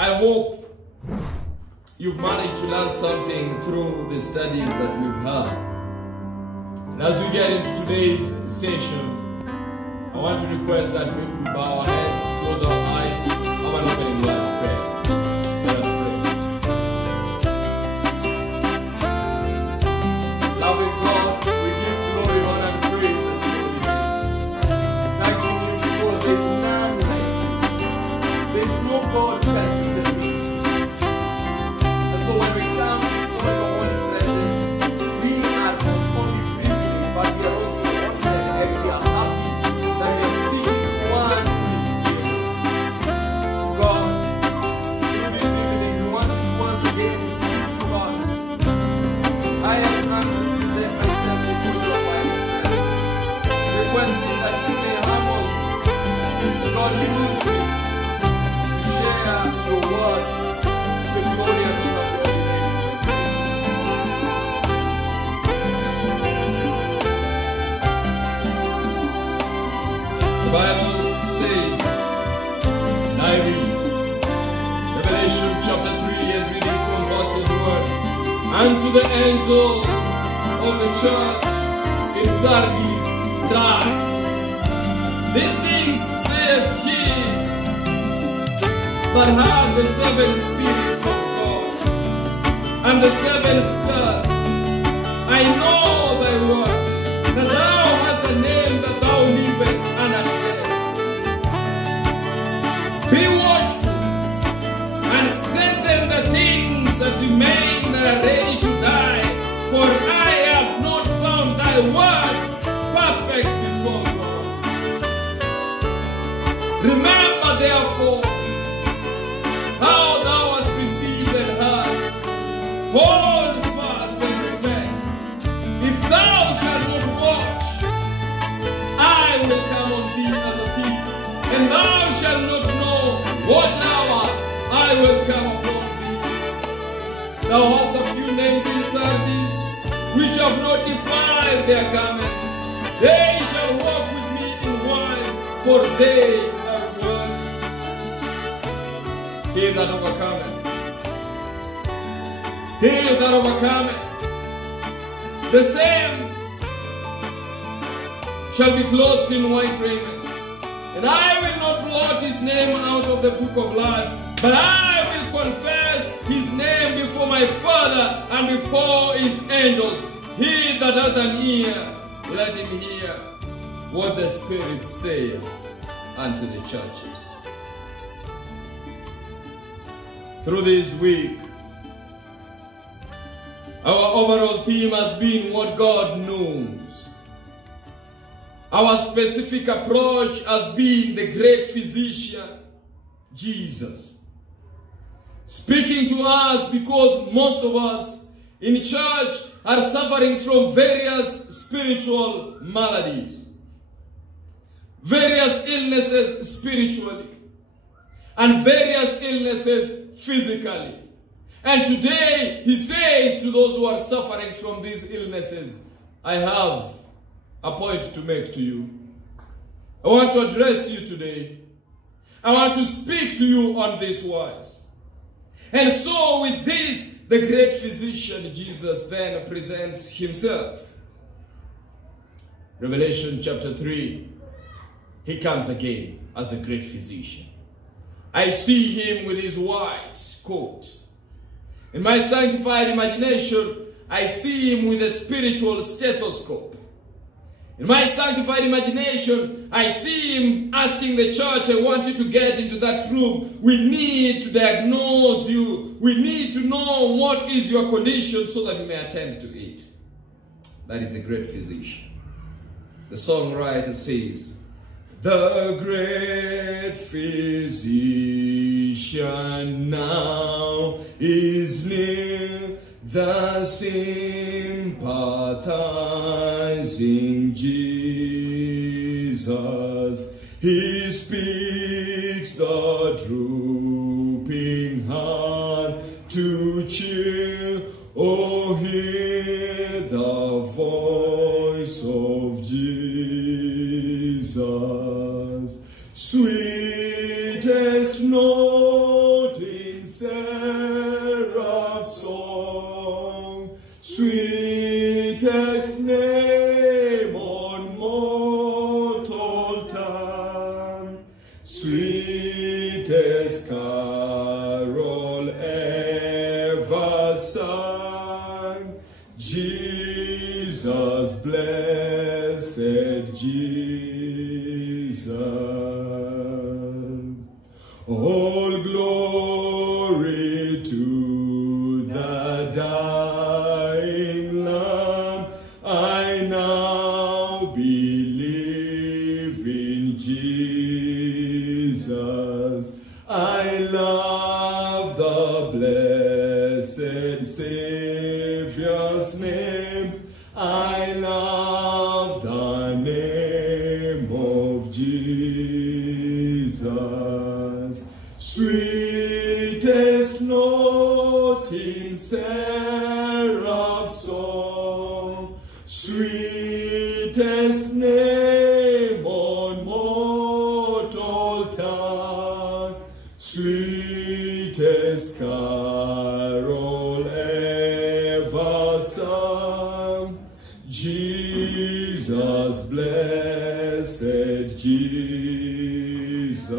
I hope you've managed to learn something through the studies that we've had. And as we get into today's session, I want to request that we bow our heads, close our eyes, have an opening word of prayer. Let us pray. Loving God, we give glory, honor, and praise unto you. Thanking you because there is none like you. There is no God who can do the things. And so when we come before your holy presence, we are not only privileged, but we are also honored and we are happy that we are speaking to one who is here. God, through this evening, we want you to once again to speak to us. I, as Andrew, present myself before your mighty presence, requesting that you may humble, God, use me to share your word, the glory and honor of your name. The Bible says, and I read, Revelation chapter 3 and reading from verses 1, unto the angel of the church in Sardis write, these things saith he that had the 7 spirits of God and the 7 stars. I know thy works, that thou hast a name that thou livest and art dead. Be watchful and strengthen the things that remain that are ready to die, for I have not found thy works perfect before God. Remember therefore how thou hast received and heard. Hold fast and repent. If thou shalt not watch, I will come on thee as a thief, and thou shalt not know what hour I will come upon thee. Thou hast a few names in Sardis, which have not defiled their garments. They shall walk with me in white, for they are worthy. He that overcometh, he that overcometh, the same shall be clothed in white raiment. And I will not blot his name out of the book of life, but I will confess his name before my Father and before his angels. He that hath an ear, let him hear what the Spirit saith unto the churches. Through this week, our overall theme has been what God knows. Our specific approach has been the great physician, Jesus. Speaking to us because most of us in church are suffering from various spiritual maladies, various illnesses spiritually, and various illnesses physically. And today, he says to those who are suffering from these illnesses, I have a point to make to you. I want to address you today. I want to speak to you on this wise. And so with this, the great physician, Jesus, then presents himself. Revelation chapter 3, he comes again as a great physician. I see him with his white coat. In my sanctified imagination, I see him with a spiritual stethoscope. In my sanctified imagination, I see him asking the church, I want you to get into that room. We need to diagnose you. We need to know what is your condition so that we may attend to it. That is the great physician. The songwriter says, the great physician now is near, the sympathizing Jesus. He speaks the drooping heart to cheer. Oh, hear the voice of Jesus. Sweetest note in sweetest carol ever sung. Jesus, blessed Jesus. All glory to the dying Lamb. I now believe in Jesus. I love the blessed Savior's name. I love the name of Jesus. Sweetest note in seraph song, sweetest name on mortal tongue, sweetest carol ever sung. Jesus, blessed Jesus.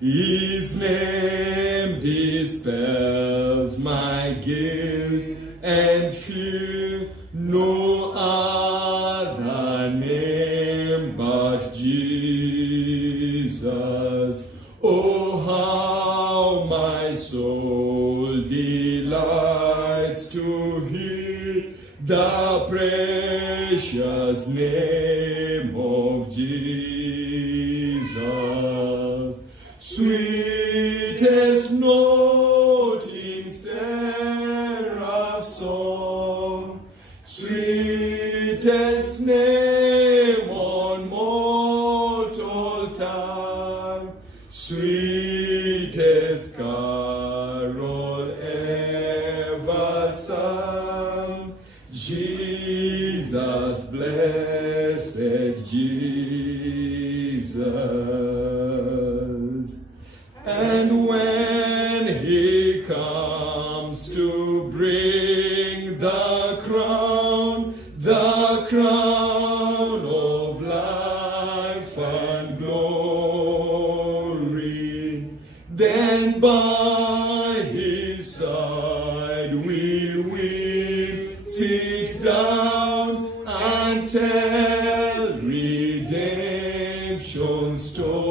His name dispels my guilt and fear. No other name but Jesus. Oh, how my soul delights to hear the precious name of Jesus. Sweetest note in seraph song, sweetest name on mortal tongue, sweetest carol ever sung. Jesus, blessed Jesus. And when he comes to bring the crown of life and glory, then by his side we will sit down and tell redemption's story.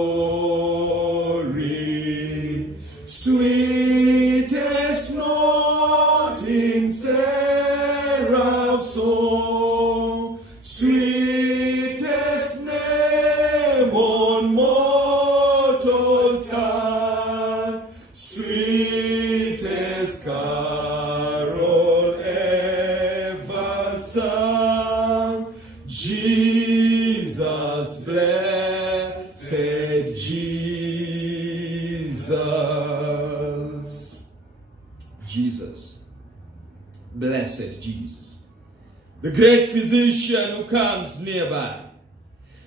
Sweetest note in seraph song, sweetest name on mortal tongue, sweetest carol ever sung. Jesus, blessed Jesus. Jesus, blessed Jesus, the great physician who comes nearby,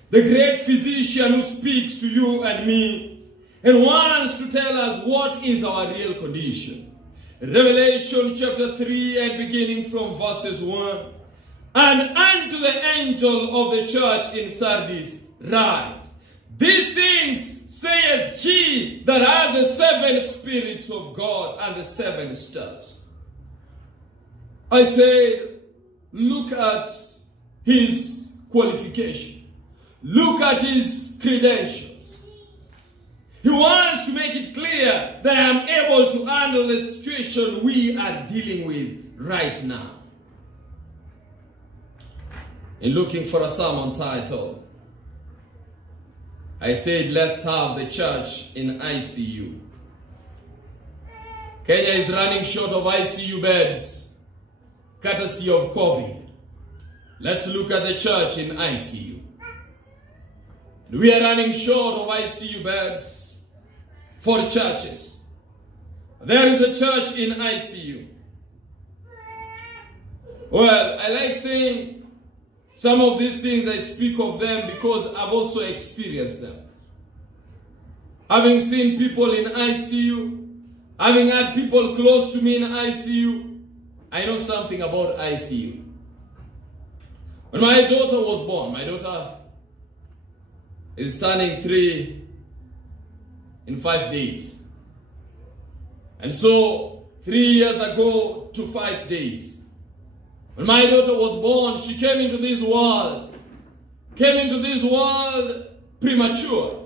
the great physician who speaks to you and me and wants to tell us what is our real condition. Revelation chapter 3 and beginning from verses 1. And unto the angel of the church in Sardis write, these things saith he that has the 7 spirits of God and the 7 stars. I say, look at his qualification. Look at his credentials. He wants to make it clear that I am able to handle the situation we are dealing with right now. In looking for a sermon title, I said, let's have the church in ICU. Kenya is running short of ICU beds, courtesy of COVID. Let's look at the church in ICU. We are running short of ICU beds for churches. There is a church in ICU. Well, I like saying some of these things, I speak of them because I've also experienced them. Having seen people in ICU, having had people close to me in ICU, I know something about ICU. When my daughter was born, my daughter is turning 3 in 5 days. And so 3 years ago to 5 days, when my daughter was born, she came into this world premature,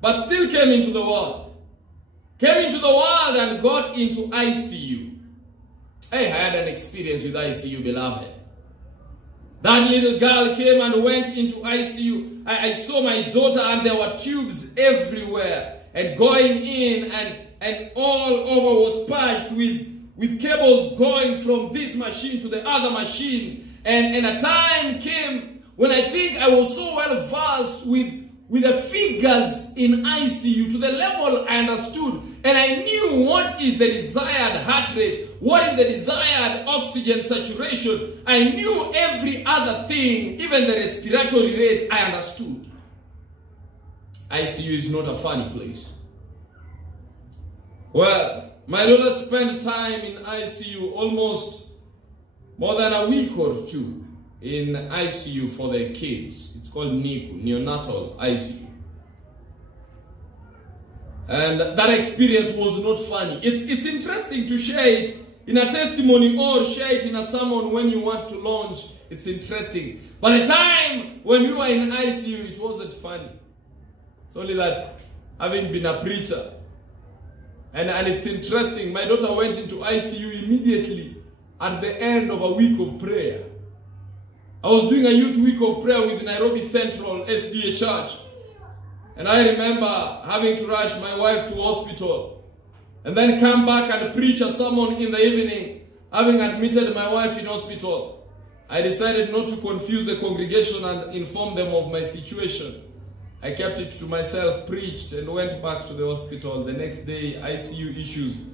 but still came into the world. Came into the world and got into ICU. I had an experience with ICU, beloved. That little girl came and went into ICU. I saw my daughter and there were tubes everywhere and going in, and all over was patched with cables going from this machine to the other machine. And a time came when I think I was so well versed with the figures in ICU to the level I understood, and I knew what is the desired heart rate, what is the desired oxygen saturation. I knew every other thing, even the respiratory rate, I understood. ICU is not a funny place. Well, my daughter spent time in ICU, almost more than a week or two in ICU for the kids. It's called NICU, neonatal ICU. And that experience was not funny. It's interesting to share it in a testimony or share it in a sermon when you want to launch. It's interesting. But the time when we were in ICU, it wasn't funny. It's only that having been a preacher. And it's interesting. My daughter went into ICU immediately at the end of a week of prayer. I was doing a youth week of prayer with Nairobi Central SDA Church. And I remember having to rush my wife to hospital and then come back and preach a sermon in the evening, having admitted my wife in hospital. I decided not to confuse the congregation and inform them of my situation. I kept it to myself, preached, and went back to the hospital. The next day, ICU issues,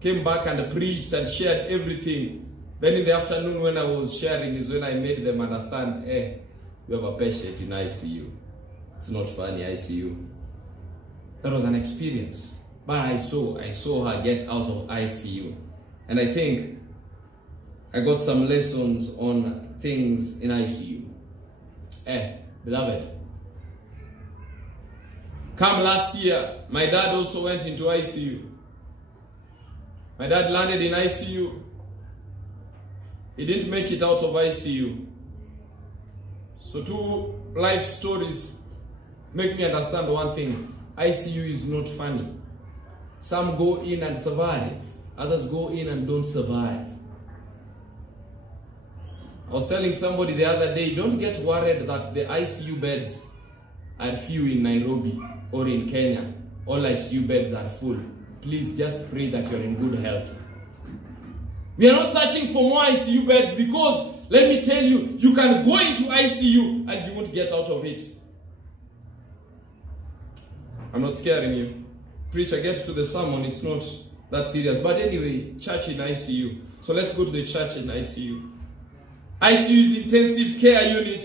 came back and preached and shared everything. Then in the afternoon when I was sharing is when I made them understand, we have a patient in ICU. It's not funny, ICU. That was an experience. But I saw her get out of ICU. And I think I got some lessons on things in ICU. Beloved. Come last year, my dad also went into ICU. My dad landed in ICU. He didn't make it out of ICU. So 2 life stories make me understand one thing. ICU is not funny. Some go in and survive. Others go in and don't survive. I was telling somebody the other day, don't get worried that the ICU beds are few in Nairobi or in Kenya. All ICU beds are full. Please just pray that you're in good health. We are not searching for more ICU beds because, let me tell you, you can go into ICU and you won't get out of it. I'm not scaring you. Preacher, get to the sermon, it's not that serious. But anyway, church in ICU. So let's go to the church in ICU. ICU is intensive care unit.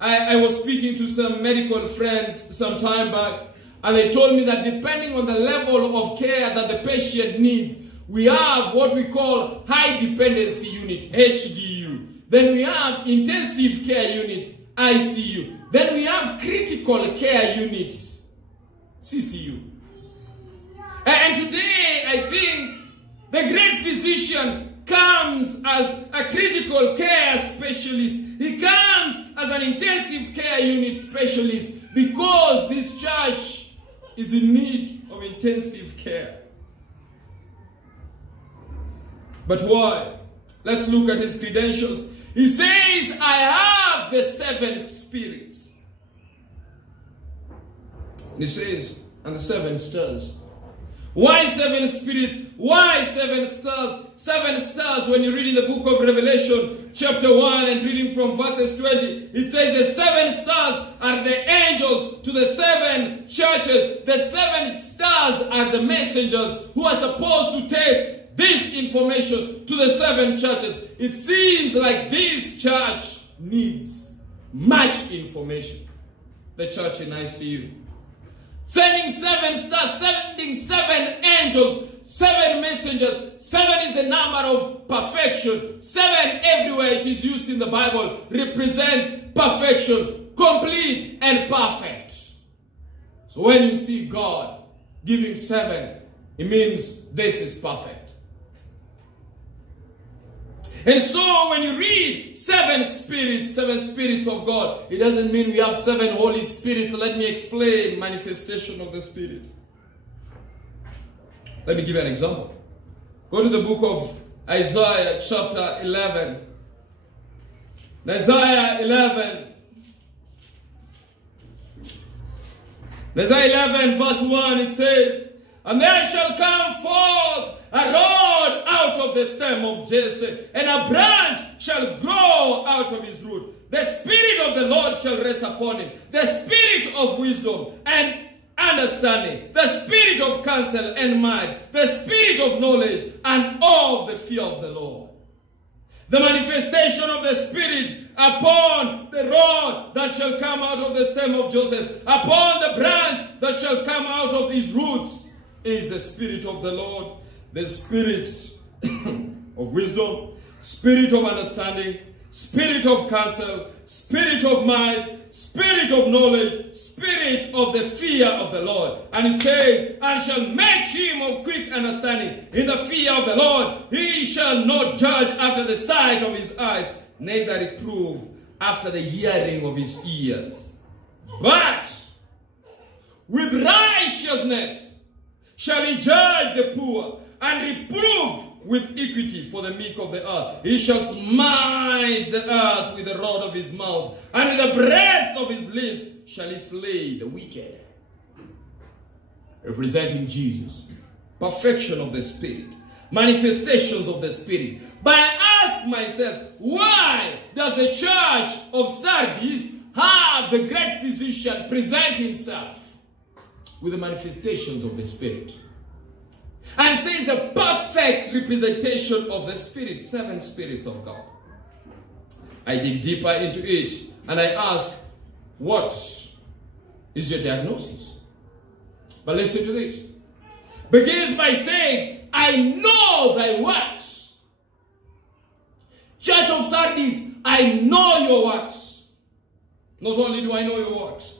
I was speaking to some medical friends some time back, and they told me that depending on the level of care that the patient needs, we have what we call high dependency unit, HDU. Then we have intensive care unit, ICU. Then we have critical care unit, CCU. And today, I think the great physician comes as a critical care specialist. He comes as an intensive care unit specialist because this church is in need of intensive care. But why? Let's look at his credentials. He says, I have the 7 spirits. And he says, and the 7 stars. Why 7 spirits? Why 7 stars? 7 stars, when you read in the book of Revelation, chapter 1, and reading from verses 20, it says the 7 stars are the angels to the 7 churches. The 7 stars are the messengers who are supposed to take this information to the 7 churches. It seems like this church needs much information. The church in ICU. Sending 7 stars, sending 7 angels, 7 messengers. 7 is the number of perfection. 7 everywhere it is used in the Bible represents perfection, complete and perfect. So when you see God giving 7, it means this is perfect. And so when you read 7 spirits of God, it doesn't mean we have 7 Holy Spirits. Let me explain manifestation of the Spirit. Let me give you an example. Go to the book of Isaiah chapter 11. In Isaiah 11 verse 1, it says, "And there shall come forth a rod out of the stem of Jesse, and a branch shall grow out of his root. The Spirit of the Lord shall rest upon him, the Spirit of wisdom and understanding, the Spirit of counsel and might, the Spirit of knowledge and of the fear of the Lord." The manifestation of the Spirit upon the rod that shall come out of the stem of Joseph, upon the branch that shall come out of his roots, is the Spirit of the Lord, the Spirit of wisdom, Spirit of understanding, Spirit of counsel, Spirit of might, Spirit of knowledge, Spirit of the fear of the Lord. And it says, "And shall make him of quick understanding in the fear of the Lord. He shall not judge after the sight of his eyes, neither reprove after the hearing of his ears. But with righteousness shall he judge the poor, and reprove with equity for the meek of the earth. He shall smite the earth with the rod of his mouth, and with the breath of his lips shall he slay the wicked." Representing Jesus. Perfection of the Spirit. Manifestations of the Spirit. But I ask myself, why does the church of Sardis have the great physician present himself with the manifestations of the Spirit? And says the perfect representation of the Spirit, 7 spirits of God. I dig deeper into it and I ask, what is your diagnosis? But listen to this. Begins by saying, "I know thy works." Church of Sardis, I know your works. Not only do I know your works,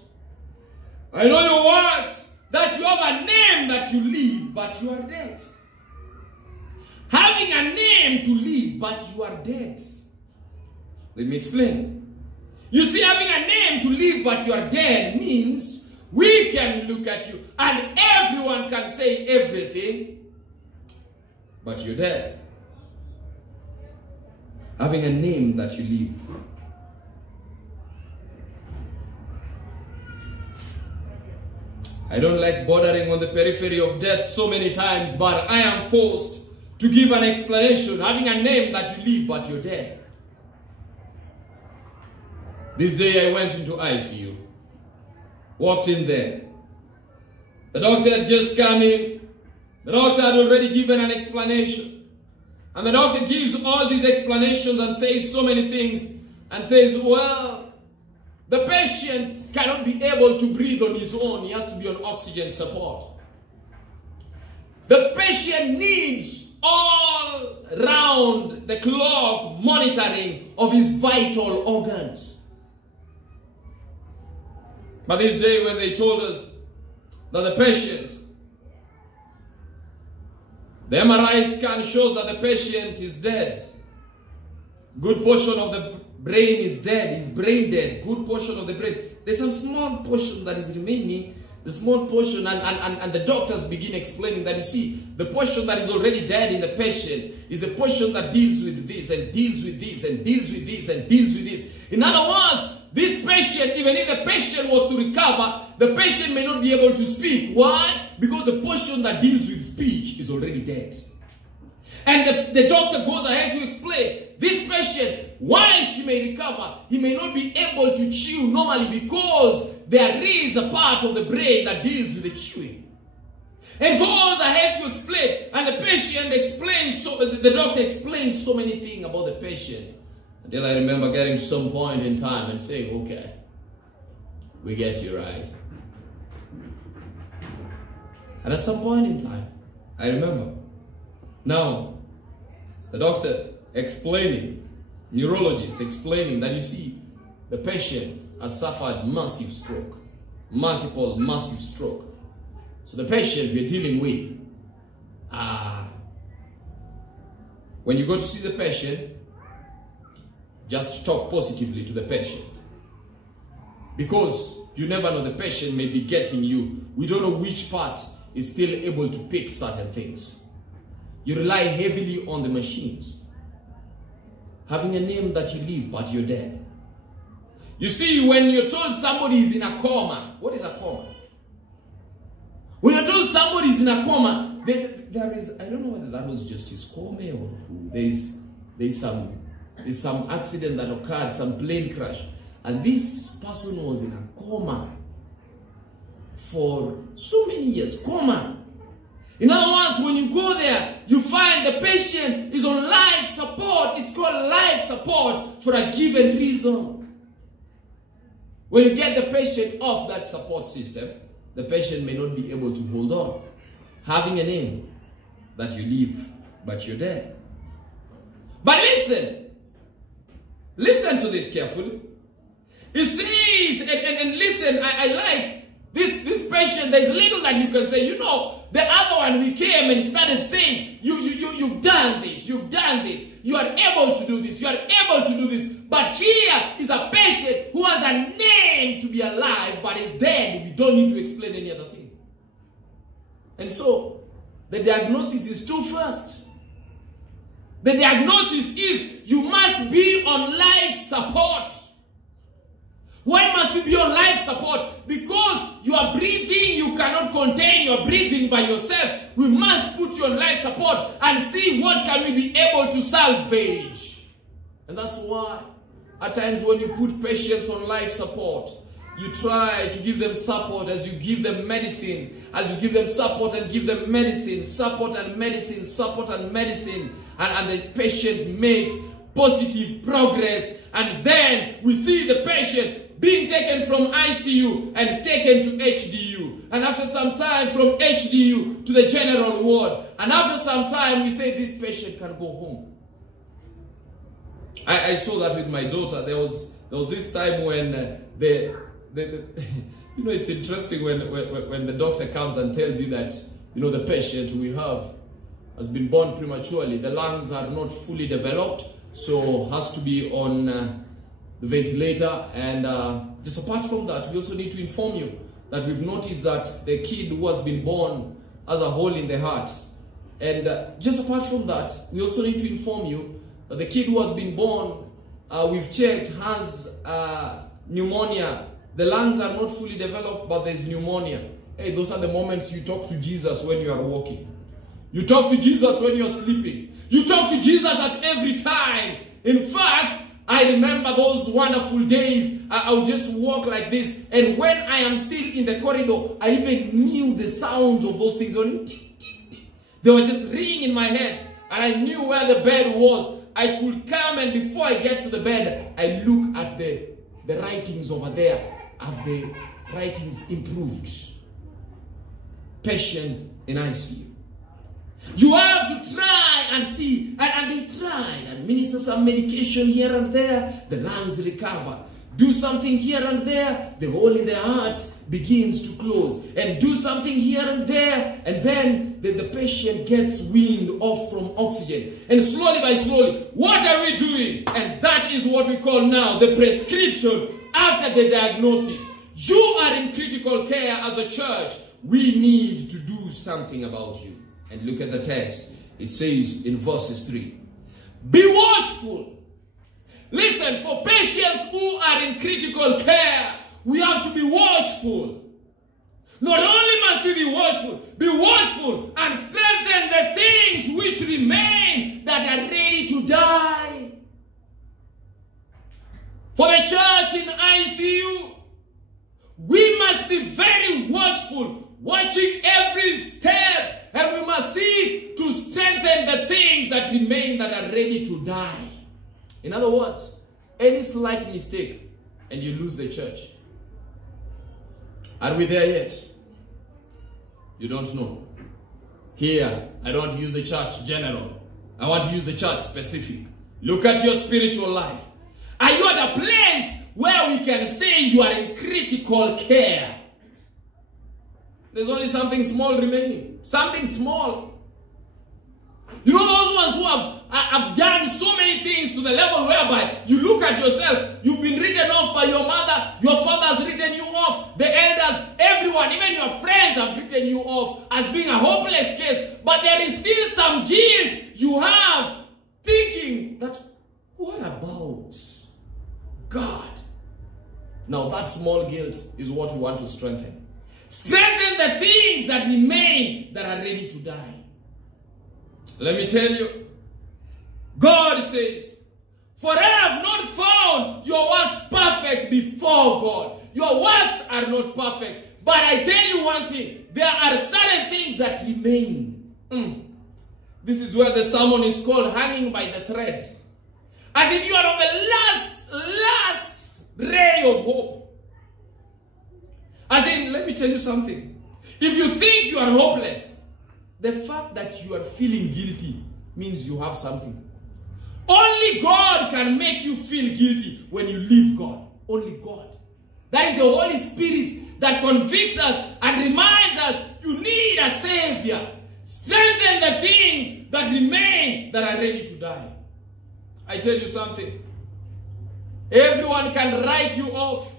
I know your works, that you have a name that you live, but you are dead. Having a name to live, but you are dead. Let me explain. You see, having a name to live, but you are dead means we can look at you and everyone can say everything, but you're dead. Having a name that you live. I don't like bordering on the periphery of death so many times, but I am forced to give an explanation. Having a name that you live, but you're dead. This day I went into ICU. Walked in there. The doctor had just come in. The doctor had already given an explanation. And the doctor gives all these explanations and says so many things. And says, well, the patient cannot be able to breathe on his own. He has to be on oxygen support. The patient needs all round the clock monitoring of his vital organs. But this day when they told us that the patient, the MRI scan shows that the patient is dead. Good portion of the brain is dead. He's brain dead. Good portion of the brain. There's some small portion that is remaining. The small portion, and the doctors begin explaining that, you see, the portion that is already dead in the patient is the portion that deals with this and deals with this and deals with this and deals with this. In other words, this patient, even if the patient was to recover, the patient may not be able to speak. Why? Because the portion that deals with speech is already dead. And the doctor goes ahead to explain, this patient, while he may recover, he may not be able to chew normally because there is a part of the brain that deals with the chewing. And goes ahead to explain, and the patient explains, the doctor explains so many things about the patient, until I remember getting to some point in time and saying, okay, we get you right. And at some point in time, I remember, now, the doctor explaining, neurologist explaining that, you see, the patient has suffered massive stroke. multiple massive stroke. So the patient we're dealing with, when you go to see the patient, just talk positively to the patient. Because you never know, the patient may be getting you. We don't know which part is still able to pick certain things. You rely heavily on the machines. Having a name that you live, but you're dead. You see, when you're told somebody is in a coma, what is a coma? When you're told somebody is in a coma, there is, I don't know whether that was Justice Comey or who. There's some accident that occurred, some plane crash. And this person was in a coma for so many years. Coma. In other words, when you go there, you find the patient is on life support. It's called life support for a given reason. When you get the patient off that support system, the patient may not be able to hold on. Having a name that you live, but you're dead. But listen to this carefully. It says, and listen, I like this patient. There's little that you can say. You know, the other one, we came and started saying, you've done this, you've done this, you are able to do this, you are able to do this. But here is a patient who has a name to be alive, but is dead. We don't need to explain any other thing. And so, the diagnosis is two first. The diagnosis is you must be on life support. Why must you be on life support? Because you are breathing, you cannot contain your breathing by yourself. We must put you on life support and see what can we be able to salvage. And that's why at times when you put patients on life support, you try to give them support as you give them medicine, as you give them support and give them medicine, support and medicine, support and medicine, and the patient makes positive progress. And then we see the patient being taken from ICU and taken to HDU. And after some time from HDU to the general ward. And after some time we say this patient can go home. I saw that with my daughter. There was this time when you know, it's interesting when the doctor comes and tells you that, you know, the patient we have has been born prematurely. The lungs are not fully developed, so has to be on the ventilator. And just apart from that, we also need to inform you that we've noticed that the kid who has been born has a hole in the heart. And just apart from that, we also need to inform you that the kid who has been born, we've checked, has pneumonia. The lungs are not fully developed, but there's pneumonia. Hey, those are the moments you talk to Jesus when you are walking. You talk to Jesus when you're sleeping. You talk to Jesus at every time. In fact, I remember those wonderful days. I would just walk like this. And when I am still in the corridor, I even knew the sounds of those things. They were just ringing in my head. And I knew where the bed was. I could come, and before I get to the bed, I look at the writings over there. Have the writings improved? Patient in ICU. You have to try and see. And they tried and minister some medication here and there. The lungs recover. Do something here and there. The hole in the heart begins to close. And do something here and there. And then the patient gets weaned off from oxygen. And slowly by slowly, what are we doing? And that is what we call now the prescription after the diagnosis. You are in critical care as a church. We need to do something about you. And look at the text. It says in verses 3. Be watchful. Listen, for patients who are in critical care, we have to be watchful. Not only must we be watchful and strengthen the things which remain that are ready to die. For the church in ICU, we must be very watchful, watching every step. And we must seek to strengthen the things that remain that are ready to die. In other words, any slight mistake and you lose the church. Are we there yet? You don't know. Here, I don't use the church general. I want to use the church specific. Look at your spiritual life. Are you at a place where we can say you are in critical care? there's only something small remaining. Something small. You know those ones who have done so many things to the level whereby you look at yourself, you've been written off by your mother, your father has written you off, the elders, everyone, even your friends have written you off as being a hopeless case. But there is still some guilt you have thinking that, what about God? Now that small guilt is what we want to strengthen. Strengthen the things that remain that are ready to die. Let me tell you, God says, for I have not found your works perfect before God. Your works are not perfect. But I tell you one thing, there are certain things that remain. This is where the sermon is called hanging by the thread. As if you are on the last ray of hope. As in, let me tell you something. If you think you are hopeless, the fact that you are feeling guilty means you have something. Only God can make you feel guilty when you leave God. Only God. That is the Holy Spirit that convicts us and reminds us you need a Savior. Strengthen the things that remain that are ready to die. I tell you something. Everyone can write you off.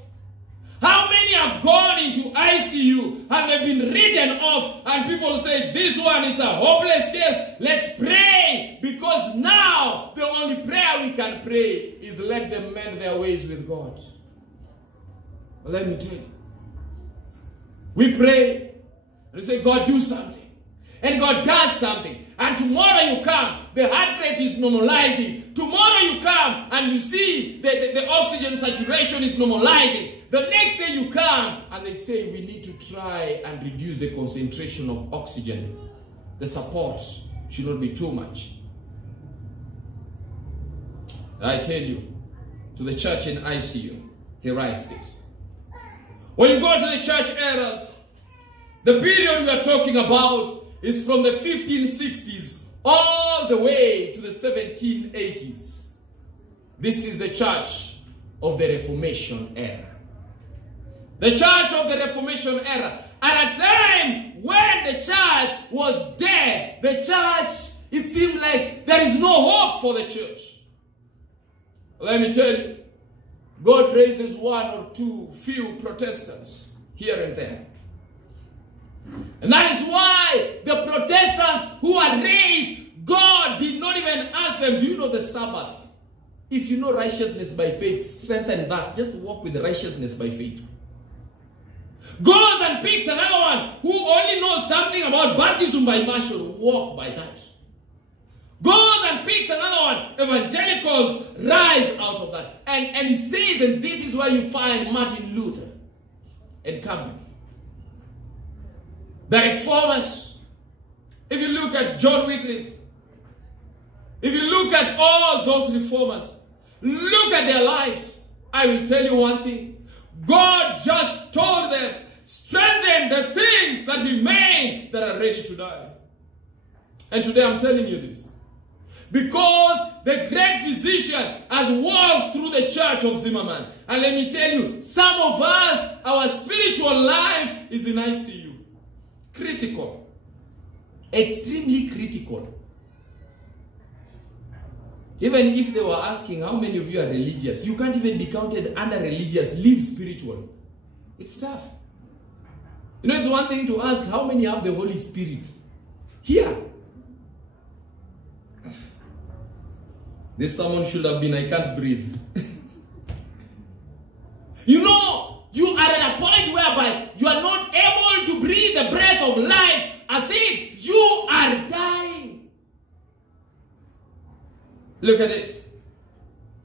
How many have gone into ICU and they've been written off and people say, this one is a hopeless case. Let's pray, because now the only prayer we can pray is let them mend their ways with God. But let me tell you, we pray and we say, God, do something. And God does something. And tomorrow you come, the heart rate is normalizing. Tomorrow you come and you see the oxygen saturation is normalizing. The next day you come and they say we need to try and reduce the concentration of oxygen. The support should not be too much. And I tell you, to the church in ICU, he writes this. When you go to the church eras, the period we are talking about is from the 1560s all the way to the 1780s. This is the church of the Reformation era. The church of the Reformation era. At a time when the church was dead, the church, it seemed like there is no hope for the church. Let me tell you, God raises one or two few Protestants here and there. And that is why the Protestants who are raised, God did not even ask them, do you know the Sabbath? If you know righteousness by faith, strengthen that. Just walk with righteousness by faith. Goes and picks another one who only knows something about baptism by immersion. Walk by that. Goes and picks another one. Evangelicals rise out of that. And it says, and this is where you find Martin Luther and company. The Reformers. If you look at John Wycliffe, if you look at all those reformers, look at their lives, I will tell you one thing. God just told them, strengthen the things that remain that are ready to die. And today I'm telling you this. Because the great physician has walked through the church of Zimmerman. And let me tell you, some of us, our spiritual life is in ICU. Critical. Extremely critical. Even if they were asking how many of you are religious, you can't even be counted under religious. Live spiritual. It's tough. You know, it's one thing to ask how many have the Holy Spirit. Here. This sermon should have been, I can't breathe. You know, you are at a point whereby you are not able to breathe the breath of life, as if you are dying. Look at this.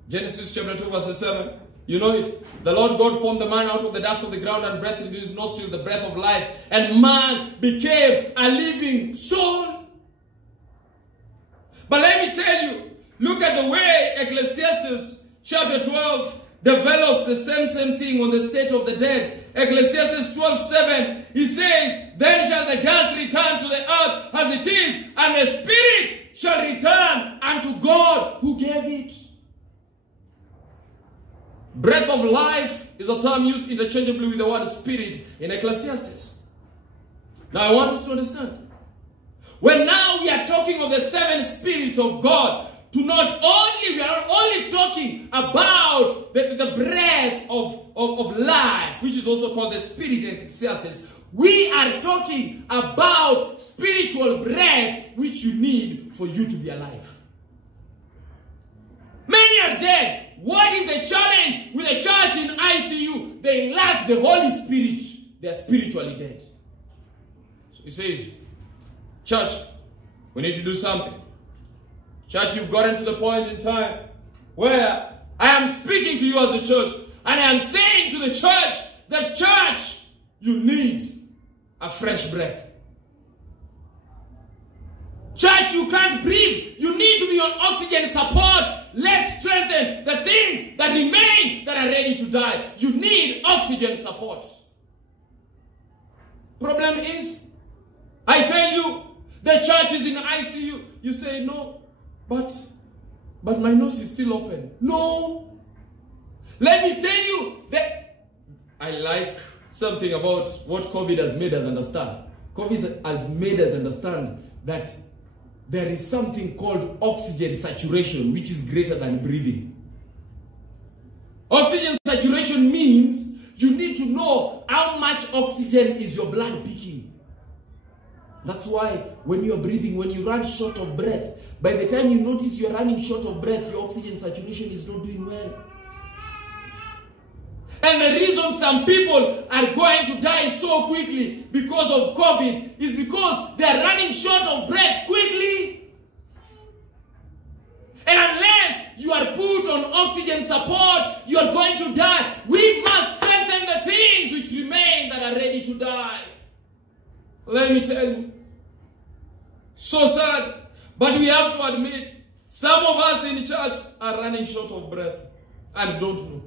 Genesis chapter 2 verse 7. You know it. The Lord God formed the man out of the dust of the ground and breathed into his nostril the breath of life. And man became a living soul. But let me tell you, look at the way Ecclesiastes chapter 12 develops the same thing on the state of the dead. Ecclesiastes 12:7, he says, then shall the dust return to the earth as it is, and the spirit shall return unto God who gave it. Breath of life is a term used interchangeably with the word spirit in Ecclesiastes. Now I want us to understand. When now we are talking of the 7 spirits of God, we are not only talking about the breath of life, which is also called the spirit in Ecclesiastes. We are talking about spiritual breath which you need for you to be alive. Many are dead. What is the challenge with the church in ICU? They lack the Holy Spirit. They are spiritually dead. So he says, church, we need to do something. Church, you've gotten to the point in time where I am speaking to you as a church, and I am saying to the church that, church, you need a fresh breath. Church, you can't breathe. You need to be on oxygen support. Let's strengthen the things that remain that are ready to die. You need oxygen support. Problem is, I tell you, the church is in ICU. You say, no, but my nose is still open. No. Let me tell you that I like something about what COVID has made us understand. COVID has made us understand that there is something called oxygen saturation, which is greater than breathing. Oxygen saturation means you need to know how much oxygen is your blood picking. That's why when you are breathing, when you run short of breath, by the time you notice you are running short of breath, your oxygen saturation is not doing well. And the reason some people are going to die so quickly because of COVID is because they are running short of breath quickly. And unless you are put on oxygen support, you are going to die. We must strengthen the things which remain that are ready to die. Let me tell you, so sad, but we have to admit, some of us in church are running short of breath and don't know.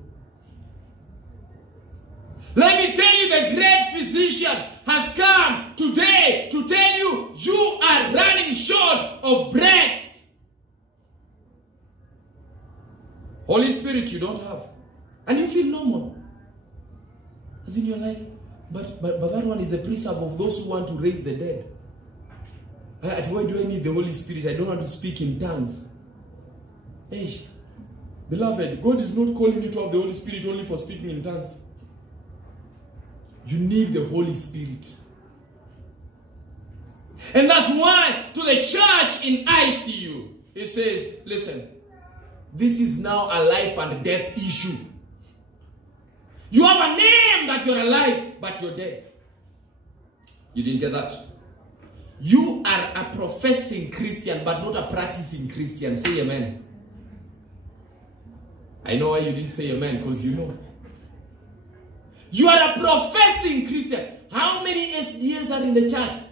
Let me tell you, the great physician has come today to tell you, you are running short of breath. Holy Spirit you don't have. And you feel normal. As in your life. But that one is a precept of those who want to raise the dead. Why do I need the Holy Spirit? I don't want to speak in tongues. Hey, beloved, God is not calling you to have the Holy Spirit only for speaking in tongues. You need the Holy Spirit. And that's why to the church in ICU, it says, listen, this is now a life and death issue. You have a name that you're alive, but you're dead. You didn't get that? You are a professing Christian, but not a practicing Christian. Say amen. I know why you didn't say amen, because you know. You are a professing Christian. How many SDAs are in the church?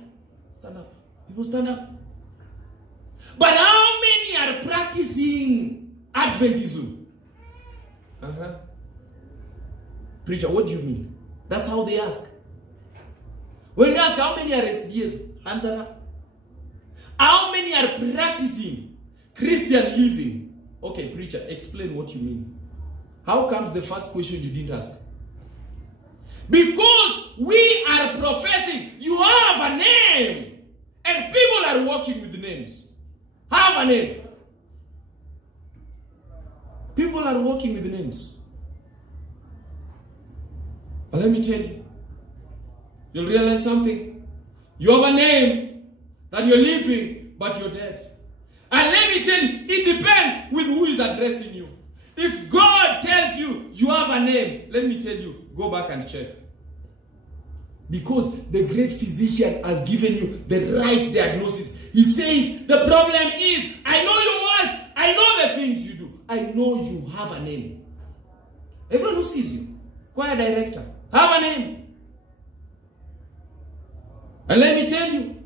Stand up. People stand up. But how many are practicing Adventism? Preacher, what do you mean? That's how they ask. When you ask how many are SDAs, hands are up. How many are practicing Christian living? Okay, preacher, explain what you mean. How comes the first question you didn't ask? Because we are professing. You have a name. And people are working with names. Have a name. People are working with names. But let me tell you. You'll realize something. You have a name that you're living, but you're dead. And let me tell you, it depends with who is addressing you. If God tells you you have a name, let me tell you, go back and check. Because the great physician has given you the right diagnosis. He says, the problem is, I know your works, I know the things you do. I know you have a name. Everyone who sees you, choir director, have a name. And let me tell you,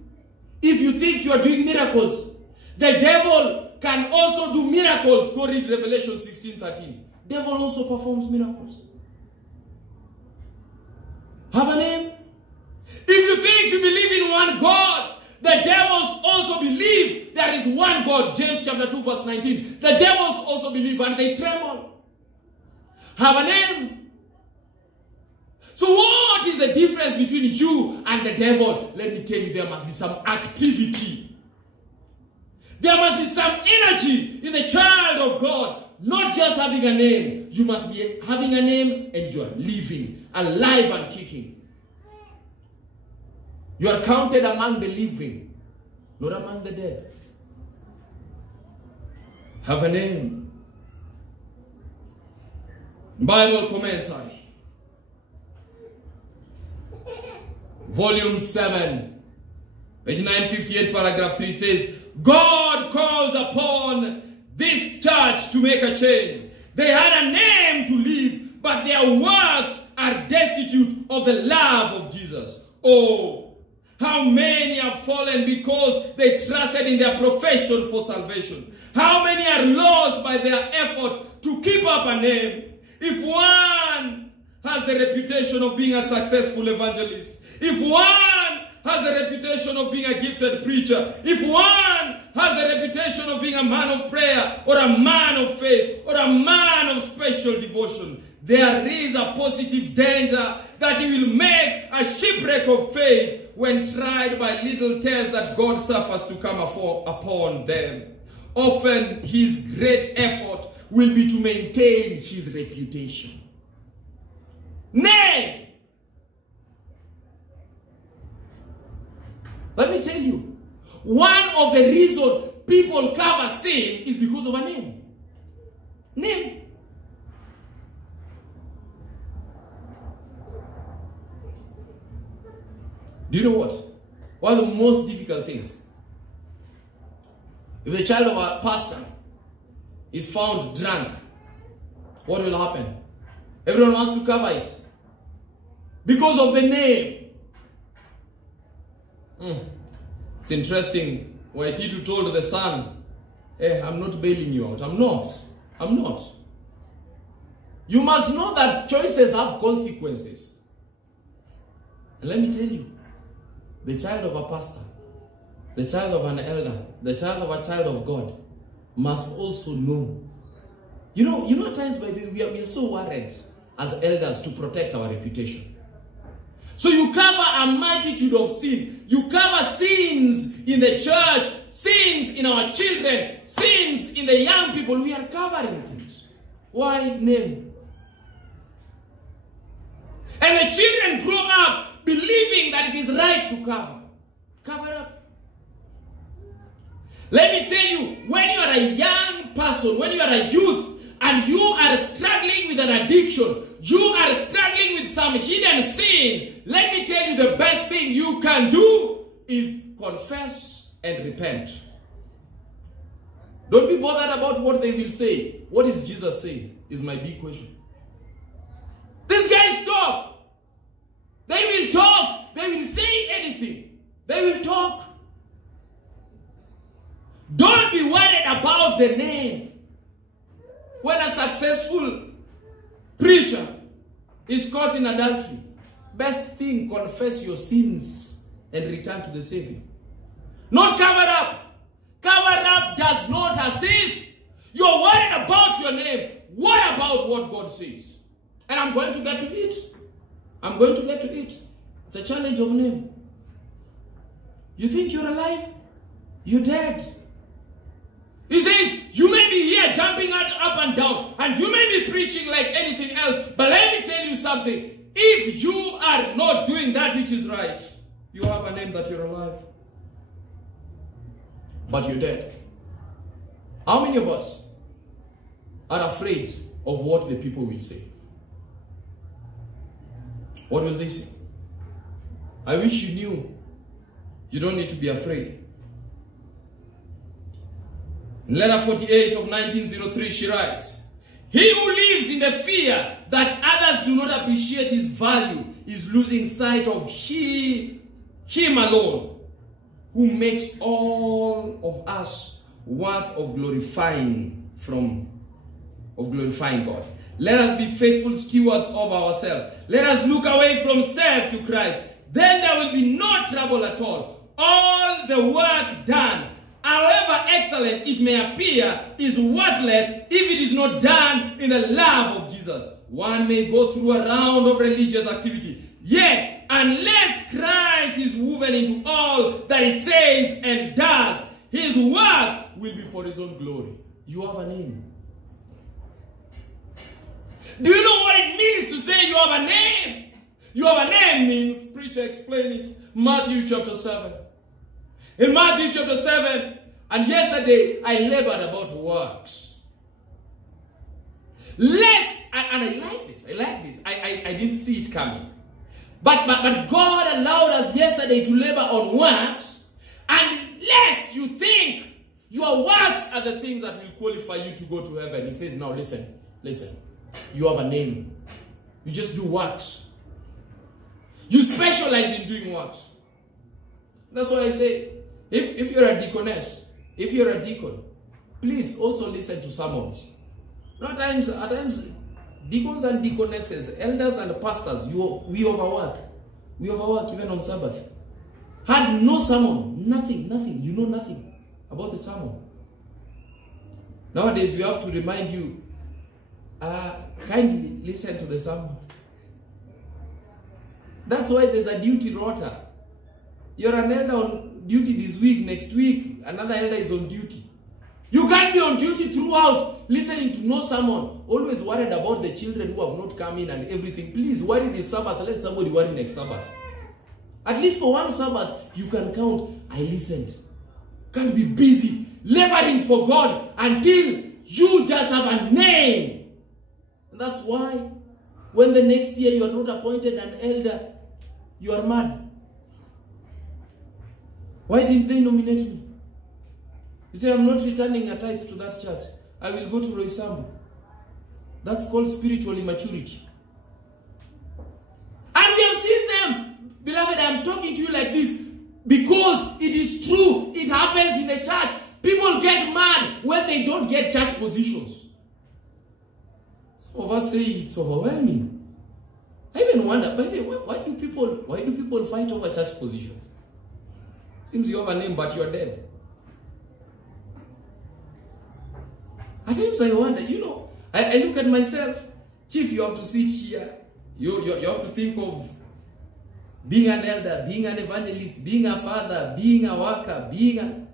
if you think you are doing miracles, the devil can also do miracles. Go read Revelation 16:13. Devil also performs miracles. Have a name. If you think you believe in one God, the devils also believe there is one God. James chapter 2 verse 19. The devils also believe and they tremble. Have a name. So what is the difference between you and the devil? Let me tell you, there must be some activity. There must be some energy in the child of God. Not just having a name. You must be having a name and you are living, alive and kicking. You are counted among the living, not among the dead. Have a name. Bible commentary. Volume 7, page 958, paragraph 3 says, God called upon this church to make a change. They had a name to live, but their works are destitute of the love of Jesus. Oh, how many have fallen because they trusted in their profession for salvation. How many are lost by their effort to keep up a name. If one has the reputation of being a successful evangelist, if one has the reputation of being a gifted preacher, if one has the reputation of being a man of prayer or a man of faith or a man of special devotion, there is a positive danger that he will make a shipwreck of faith when tried by little tests that God suffers to come upon them. Often his great effort will be to maintain his reputation. Nay! Let me tell you, one of the reasons people cover sin is because of a name. Name. Do you know what? One of the most difficult things. If the child of a pastor is found drunk, what will happen? Everyone wants to cover it. Because of the name. It's interesting. Waititu told the son, hey, I'm not bailing you out. I'm not. You must know that choices have consequences. And let me tell you, the child of a pastor, the child of an elder, the child of a child of God must also know. You know at times, by the way, we are so worried as elders to protect our reputation. So you cover a multitude of sin. You cover sins in the church, sins in our children, sins in the young people. We are covering things. Why? Name. And the children grow up believing that it is right to cover. Cover up. Let me tell you, when you are a young person, when you are a youth, and you are struggling with an addiction, you are struggling with some hidden sin, let me tell you, the best thing you can do is confess and repent. Don't be bothered about what they will say. What is Jesus saying is my big question. These guys talk. They will talk. They will say anything. They will talk. Don't be worried about the name. When a successful preacher is caught in adultery, best thing, confess your sins and return to the Savior. Not cover up. Cover up does not assist. You're worried about your name. What about what God says? And I'm going to get to it. I'm going to get to it. It's a challenge of name. You think you're alive? You're dead. He says, you may be here jumping up and down, and you may be preaching like anything else, but let me tell you something. If you are not doing that which is right, you have a name that you're alive, but you're dead. How many of us are afraid of what the people will say? What will they say? I wish you knew. You don't need to be afraid. In letter 48 of 1903, she writes, he who lives in the fear that others do not appreciate his value is losing sight of him alone, who makes all of us worth of glorifying God. Let us be faithful stewards of ourselves. Let us look away from self to Christ. Then there will be no trouble at all. All the work done, however excellent it may appear, is worthless if it is not done in the love of Jesus. one may go through a round of religious activity. Yet, unless Christ is woven into all that he says and does, his work will be for his own glory. You have a name. Do you know what it means to say you have a name? You have a name means, preacher explain it, Matthew chapter 7. In Matthew chapter 7, and yesterday I labored about works. Lest, and I like this, I didn't see it coming. But God allowed us yesterday to labor on works, and lest you think your works are the things that will qualify you to go to heaven. He says, now listen. You have a name. You just do works. You specialize in doing works. That's why I say, if you're a deaconess, if you're a deacon, please also listen to sermons. At times, deacons and deaconesses, elders and pastors, we overwork. We overwork even on Sabbath. Had no sermon, nothing. You know nothing about the sermon. Nowadays, we have to remind you, kindly listen to the sermon. That's why there's a duty rota. You're an elder on duty this week, next week, another elder is on duty. You can't be on duty throughout, listening to no sermon, always worried about the children who have not come in and everything. Please, worry this Sabbath, let somebody worry next Sabbath. At least for one Sabbath, you can count, I listened. Can't be busy, laboring for God until you just have a name. And that's why, when the next year you are not appointed an elder, you are mad. Why didn't they nominate me? You say, I'm not returning a tithe to that church. I will go to Roysambu. That's called spiritual immaturity. And we have seen them. Beloved, I'm talking to you like this because it is true. It happens in the church. People get mad when they don't get church positions. Some of us say it's overwhelming. I even wonder, by the way, why do people fight over church positions? Seems you have a name, but you're dead. At times I wonder, I look at myself. Chief, you have to sit here. You have to think of being an elder, being an evangelist, being a father, being a worker, being a...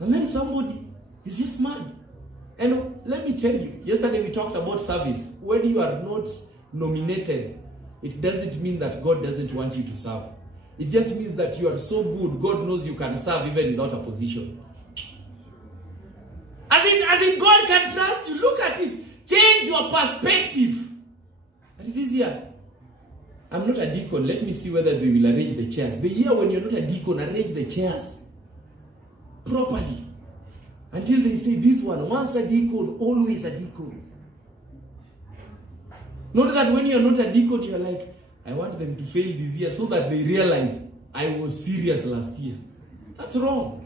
And then somebody is just mad. And let me tell you, yesterday we talked about service. When you are not nominated, it doesn't mean that God doesn't want you to serve. It just means that you are so good, God knows you can serve even without a position. As in God can trust you. Look at it. Change your perspective. And this year, I'm not a deacon. Let me see whether they will arrange the chairs. The year when you're not a deacon, arrange the chairs properly. Until they say this one, once a deacon, always a deacon. Not that when you're not a deacon, you're like, I want them to fail this year so that they realize I was serious last year. That's wrong.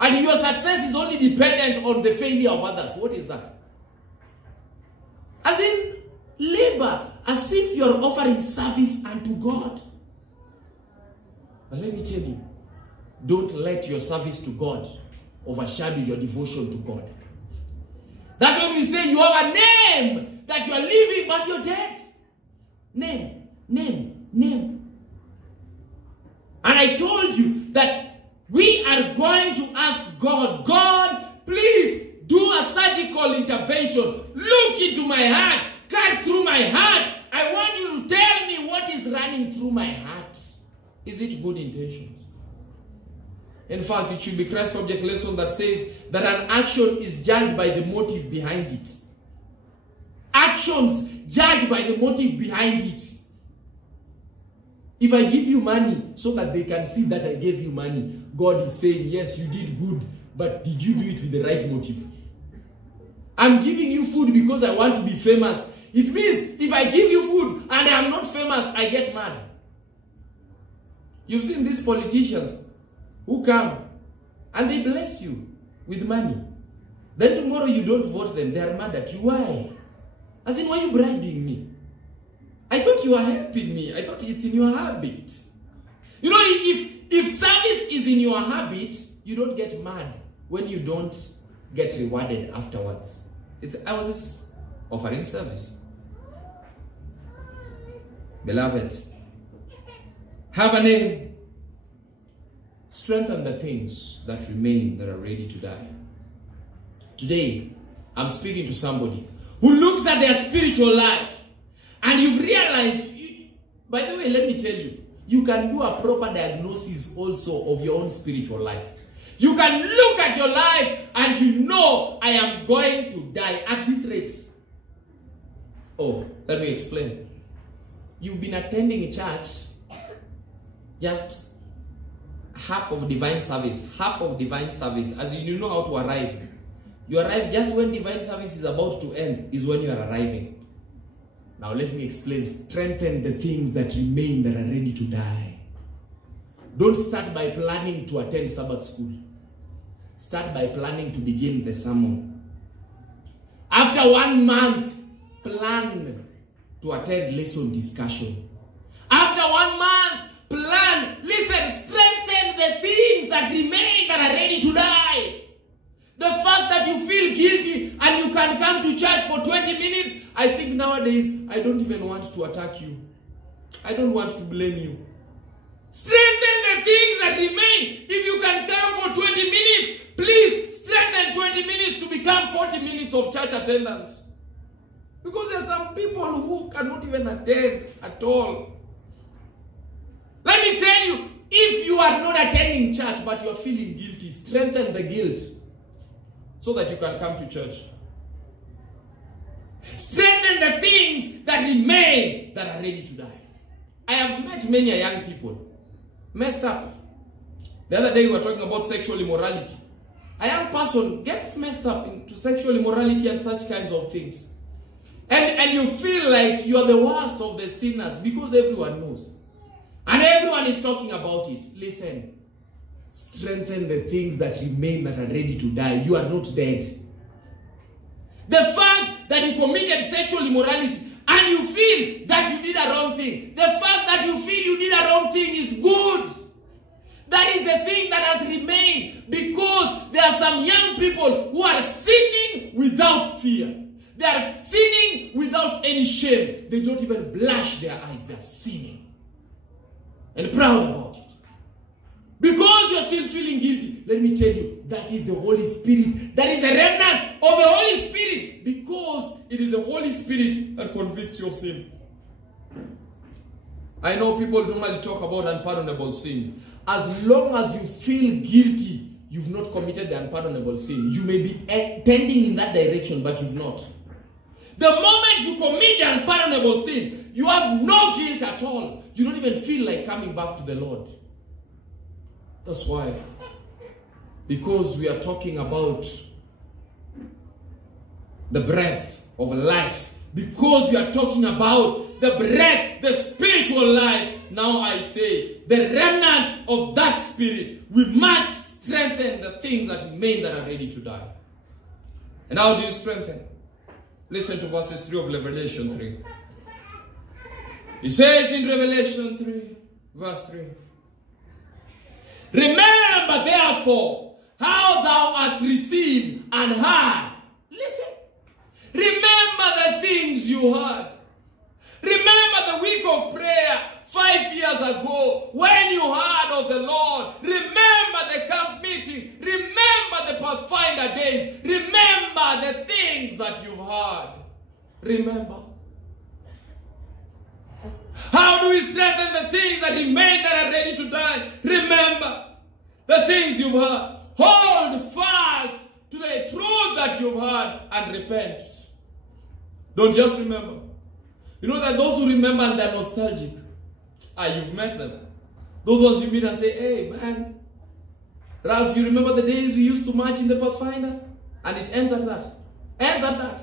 And your success is only dependent on the failure of others. What is that? As in, labor as if you're offering service unto God. But let me tell you, don't let your service to God overshadow your devotion to God. That's when we say you have a name, that you are living but you're dead. Name. And I told you that we are going to ask God, please do a surgical intervention. Look into my heart. Cut through my heart. I want you to tell me what is running through my heart. Is it good intentions? In fact, it should be Christ object lesson that says that an action is judged by the motive behind it. Actions judged by the motive behind it. If I give you money so that they can see that I gave you money, God is saying, yes, you did good, but did you do it with the right motive? I'm giving you food because I want to be famous. It means if I give you food and I am not famous, I get mad. You've seen these politicians who come and they bless you with money. Then tomorrow you don't vote them. They are mad at you. Why? As in, why are you bribing me? I thought you were helping me. I thought it's in your habit. You know, if service is in your habit, you don't get mad when you don't get rewarded afterwards. I was offering service. Beloved, have a name. Strengthen the things that remain that are ready to die. Today, I'm speaking to somebody who looks at their spiritual life and you've realized, by the way, let me tell you, you can do a proper diagnosis also of your own spiritual life. You can look at your life and you know, I am going to die at this rate. Oh, let me explain. You've been attending a church just half of divine service, as you know how to arrive. You arrive just when divine service is about to end, is when you are arriving. Now let me explain. Strengthen the things that remain that are ready to die. Don't start by planning to attend Sabbath school. Start by planning to begin the sermon. After 1 month, plan to attend lesson discussion. After 1 month, plan, listen, strengthen the things that remain that are ready to die. The fact that you feel guilty and you can come to church for 20 minutes, I think nowadays, I don't even want to attack you. I don't want to blame you. Strengthen the things that remain. If you can come for 20 minutes, please strengthen 20 minutes to become 40 minutes of church attendance. Because there are some people who cannot even attend at all. Let me tell you, if you are not attending church but you are feeling guilty, strengthen the guilt so that you can come to church. Strengthen the things that remain that are ready to die. I have met many young people messed up. The other day we were talking about sexual immorality. A young person gets messed up into sexual immorality and such kinds of things. And you feel like you are the worst of the sinners because everyone knows. And everyone is talking about it. Listen. Strengthen the things that remain that are ready to die. You are not dead. The fact that you committed sexual immorality and you feel that you did a wrong thing. The fact that you feel you did a wrong thing is good. That is the thing that has remained, because there are some young people who are sinning without fear. They are sinning without any shame. They don't even blush their eyes. They are sinning and proud about it. Because you're still feeling guilty, let me tell you, that is the Holy Spirit. That is the remnant of the Holy Spirit, because it is the Holy Spirit that convicts you of sin. I know people normally talk about unpardonable sin. As long as you feel guilty, you've not committed the unpardonable sin. You may be tending in that direction, but you've not. The moment you commit the unpardonable sin, you have no guilt at all. You don't even feel like coming back to the Lord. That's why. Because we are talking about the breath of life. Because we are talking about the breath, the spiritual life. Now I say, the remnant of that spirit, we must strengthen the things that remain that are ready to die. And how do you strengthen? Listen to verses 3 of Revelation 3. It says in Revelation 3, verse 3. Remember therefore how thou hast received and heard. Listen. Remember the things you heard. Remember the week of prayer 5 years ago when you heard of the Lord. Remember the camp meeting. Remember the Pathfinder days. Remember the things that you've heard. Remember. How do we strengthen the things that remain that are ready to die? Remember the things you've heard. Hold fast to the truth that you've heard and repent. Don't just remember. You know that those who remember and they're nostalgic, you've met them. Those ones you meet and say, hey man, Ralph, you remember the days we used to march in the Pathfinder? And it ends at that. Ends at that.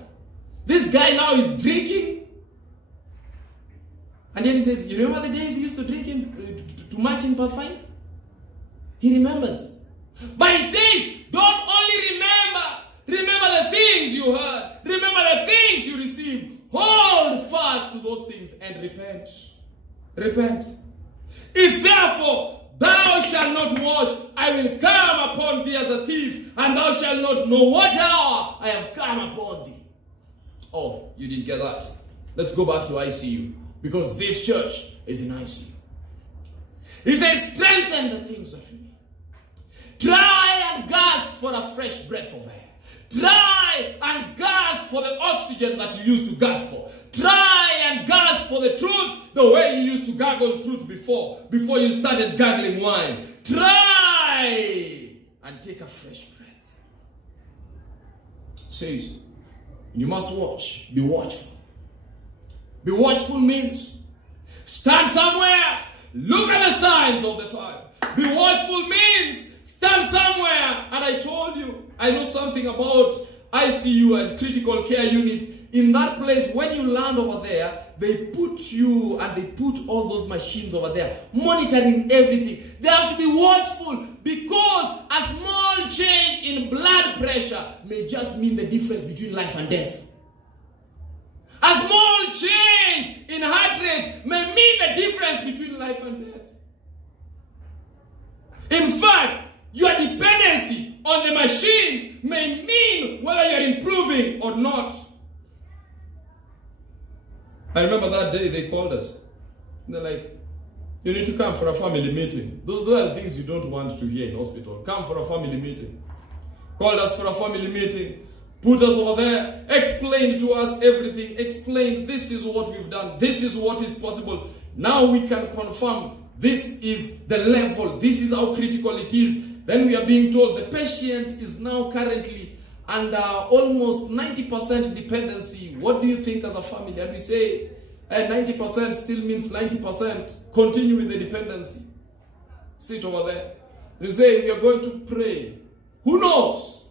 This guy now is drinking. And then he says, you remember the days we used to drink to march in Pathfinder? He remembers. But he says, don't only remember the things you heard. Remember the things you received. Hold fast to those things and repent. Repent. If therefore thou shalt not watch, I will come upon thee as a thief, and thou shalt not know what hour I have come upon thee. Oh, you didn't get that. Let's go back to ICU, because this church is in ICU. He says, strengthen the things that remain. Try and gasp for a fresh breath of air. Try and gasp for the oxygen that you used to gasp for. Try and gasp for the truth the way you used to gargle truth before you started gargling wine. Try and take a fresh breath. Says, you must watch. Be watchful. Be watchful means stand somewhere. Look at the signs of the time. Be watchful means stand somewhere. And I told you, I know something about ICU and critical care unit. In that place, when you land over there, they put you and they put all those machines over there, monitoring everything. They have to be watchful, because a small change in blood pressure may just mean the difference between life and death. A small change in heart rate may mean the difference between life and death. In fact, your dependency on the machine may mean whether you're improving or not. I remember that day they called us. They're like, you need to come for a family meeting. Those are things you don't want to hear in hospital. Come for a family meeting. Called us for a family meeting. Put us over there. Explained to us everything. Explained, this is what we've done. This is what is possible. Now we can confirm this is the level. This is how critical it is. Then we are being told the patient is now currently under almost 90% dependency. What do you think as a family? And we say 90% still means 90%. Continue with the dependency. Sit over there. And you say, we are going to pray. Who knows?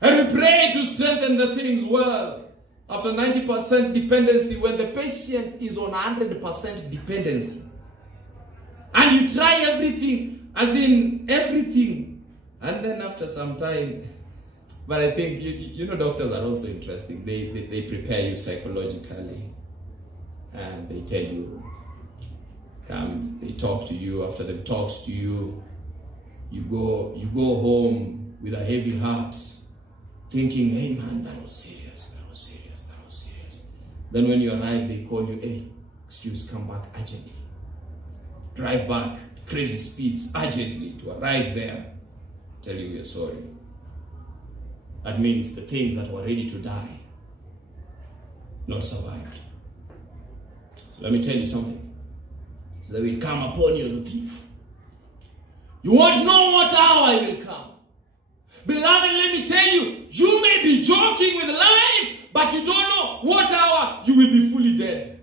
And we pray to strengthen the things well. After 90% dependency, when the patient is on 100% dependency, and you try everything, as in everything, and then after some time, but I think, you know, doctors are also interesting. They prepare you psychologically, and they tell you, come, they talk to you. After they've talked to you, you go home with a heavy heart, thinking, hey man, that was serious, that was serious, that was serious. Then when you arrive, they call you, hey, excuse, come back urgently. Drive back, crazy speeds, urgently to arrive there, tell you you're sorry. That means the things that were ready to die, not survived. So let me tell you something. So they will come upon you as a thief. You won't know what hour it will come. Beloved, let me tell you, you may be joking with life, but you don't know what hour you will be fully dead.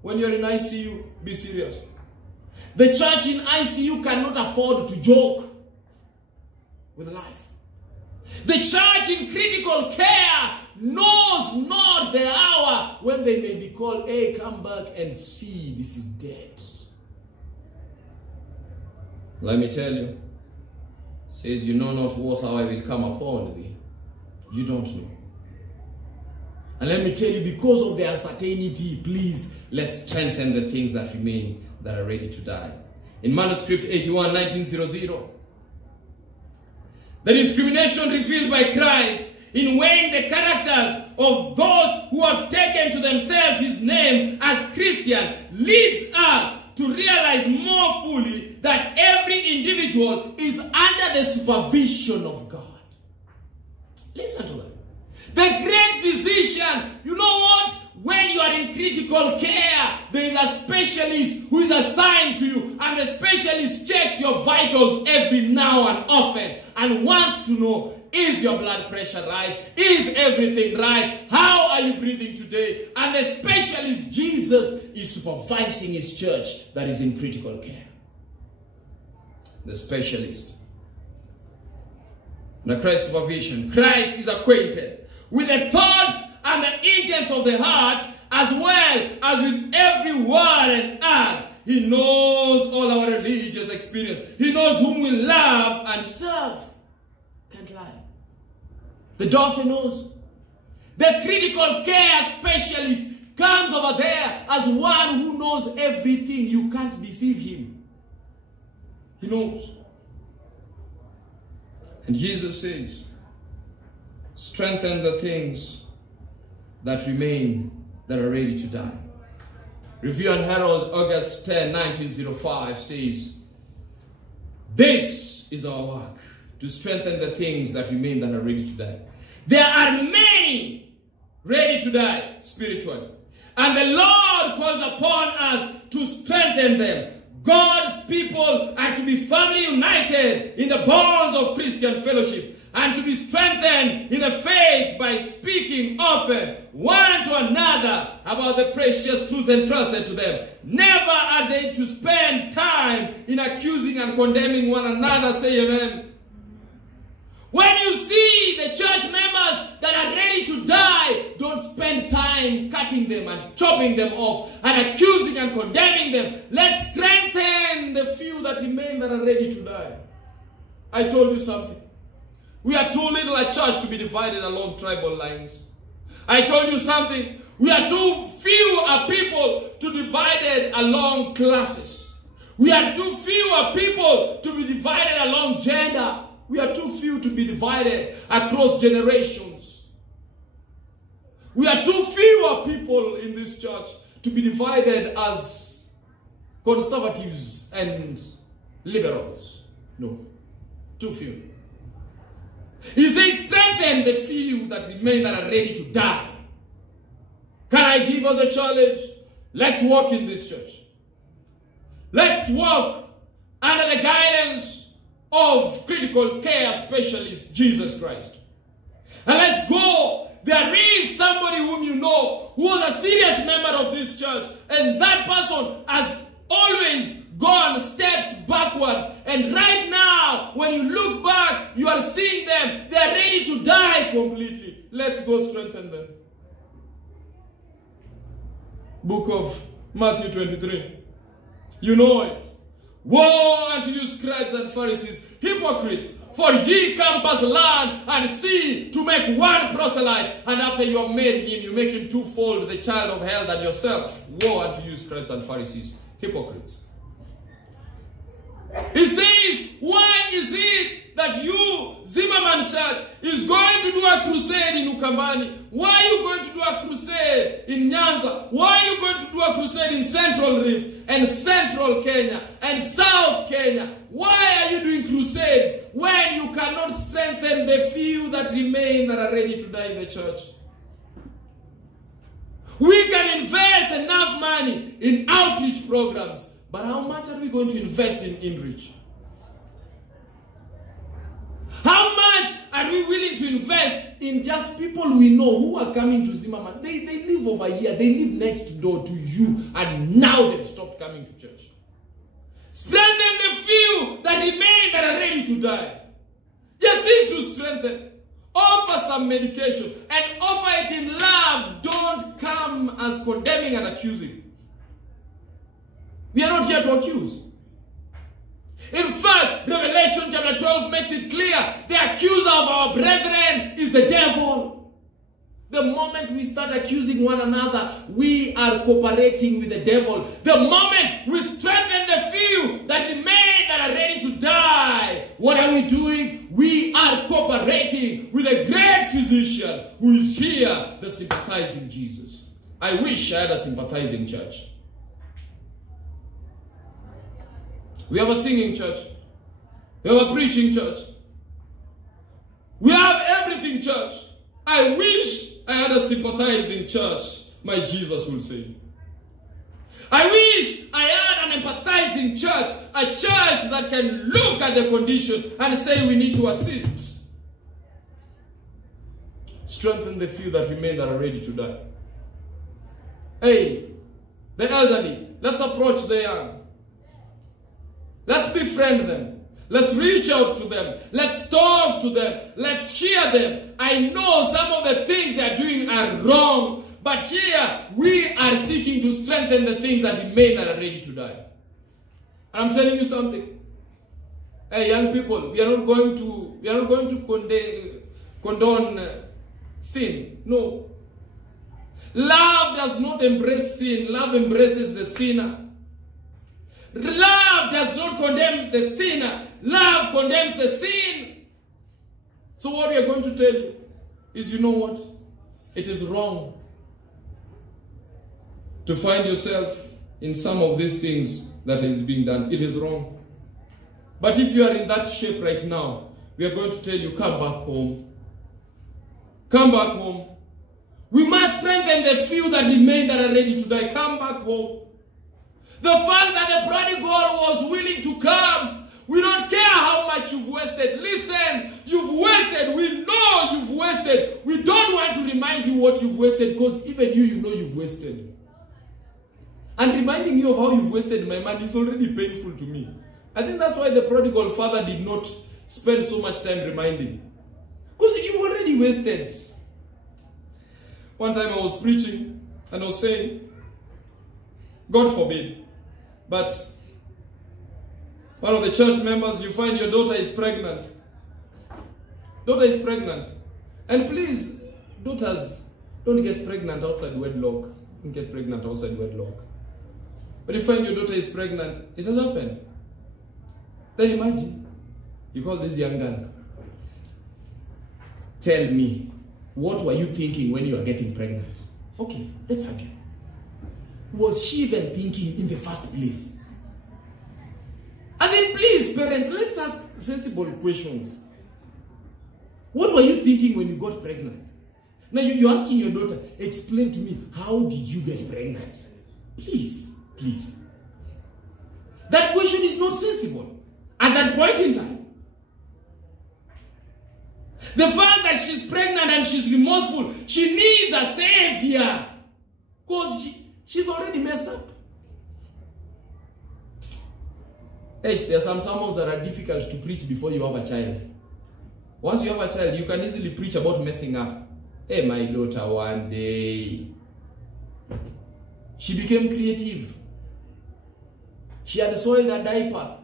When you're in ICU, be serious. The church in ICU cannot afford to joke with life. The church in critical care knows not the hour when they may be called, hey, come back and see, this is dead. Let me tell you, says, you know not what hour will come upon thee. You don't know. And let me tell you, because of the uncertainty, please, let's strengthen the things that remain, that are ready to die. In manuscript 81, 1900, the discrimination revealed by Christ in weighing the characters of those who have taken to themselves his name as Christian leads us to realize more fully that every individual is under the supervision of God. Listen to that. The great physician, you know what? When you are in critical care, there is a specialist who is assigned to you, and the specialist checks your vitals every now and often and wants to know, is your blood pressure right? Is everything right? How are you breathing today? And the specialist, Jesus, is supervising his church that is in critical care. The specialist. Under Christ's supervision, Christ is acquainted with the thoughts and the intents of the heart, as well as with every word and act. He knows all our religious experience. He knows whom we love and serve. Can't lie. The doctor knows. The critical care specialist comes over there as one who knows everything. You can't deceive him. He knows. And Jesus says, Strengthen the things that remain, that are ready to die. Review and Herald, August 10, 1905 says, this is our work, to strengthen the things that remain, that are ready to die. There are many ready to die spiritually, and the Lord calls upon us to strengthen them. God's people are to be firmly united in the bonds of Christian fellowship, and to be strengthened in the faith by speaking often one to another about the precious truth entrusted to them. Never are they to spend time in accusing and condemning one another. Say amen. When you see the church members that are ready to die, don't spend time cutting them and chopping them off and accusing and condemning them. Let's strengthen the few that remain, that are ready to die. I told you something. We are too little a church to be divided along tribal lines. I told you something. We are too few a people to be divided along classes. We are too few a people to be divided along gender. We are too few to be divided across generations. We are too few a people in this church to be divided as conservatives and liberals. No, too few. He says, strengthen the few that remain, that are ready to die. Can I give us a challenge? Let's walk in this church. Let's walk under the guidance of critical care specialist, Jesus Christ. And let's go. There is somebody whom you know who was a serious member of this church, and that person has always gone steps backwards, and right now when you look back, you are seeing them, they are ready to die completely. Let's go strengthen them. Book of Matthew 23. You know it. Woe unto you, scribes and Pharisees, hypocrites, for ye compass land and sea to make one proselyte, and after you have made him, you make him twofold the child of hell than yourself. Woe unto you, scribes and Pharisees, hypocrites. He says, why is it that you, Zimmerman Church, is going to do a crusade in Ukambani? Why are you going to do a crusade in Nyanza? Why are you going to do a crusade in Central Rift and Central Kenya and South Kenya? Why are you doing crusades when you cannot strengthen the few that remain, that are ready to die in the church? We can invest enough money in outreach programs, but how much are we going to invest in inreach? How much are we willing to invest in just people we know who are coming to Zimmerman? They live over here. They live next door to you, and now they've stopped coming to church. Strengthen the few that remain, that are ready to die. Just seek to strengthen. Offer some medication and offer it in love. Don't come as condemning and accusing. We are not here to accuse. In fact, Revelation chapter 12 makes it clear, the accuser of our brethren is the devil. The moment we start accusing one another, we are cooperating with the devil. The moment we strengthen the few that remain, that are ready to die, what are we doing? We are cooperating with a great physician who is here, the sympathizing Jesus. I wish I had a sympathizing church. We have a singing church. We have a preaching church. We have everything church. I wish I had a sympathizing church, my Jesus will say. I wish I had an empathizing church, a church that can look at the condition and say we need to assist. Strengthen the few that remain, that are ready to die. Hey, the elderly, let's approach the young. Let's befriend them. Let's reach out to them. Let's talk to them. Let's cheer them. I know some of the things they are doing are wrong, but here we are seeking to strengthen the things that remain, that are ready to die. And I'm telling you something. Hey, young people, we are not going to condone sin. No. Love does not embrace sin. Love embraces the sinner. Love does not condemn the sinner. Love condemns the sin. So what we are going to tell you, is, you know what? It is wrong to find yourself in some of these things that is being done. It is wrong. But if you are in that shape right now, we are going to tell you, come back home. Come back home. We must strengthen the few that remain that are ready to die. Come back home. The fact that the prodigal was willing to come, we don't care how much you've wasted. Listen, you've wasted. We know you've wasted. We don't want to remind you what you've wasted, because even you know you've wasted. And reminding you of how you've wasted my money is already painful to me. I think that's why the prodigal father did not spend so much time reminding. Because you've already wasted. One time I was preaching and I was saying, God forbid, but one of the church members, you find your daughter is pregnant. Daughter is pregnant. And please, daughters, don't get pregnant outside wedlock. Don't get pregnant outside wedlock. But you find your daughter is pregnant, it has happened. Then imagine, you call this young girl. Tell me, what were you thinking when you were getting pregnant? Okay, let's argue. Was she even thinking in the first place? As in, please, parents, let's ask sensible questions. What were you thinking when you got pregnant? Now you're asking your daughter, explain to me, how did you get pregnant? Please, please. That question is not sensible at that point in time. The fact that she's pregnant and she's remorseful, she needs a savior. Because she's already messed up. Yes, there are some sermons that are difficult to preach before you have a child. Once you have a child, you can easily preach about messing up. Hey, my daughter, one day, she became creative. She had soiled a diaper,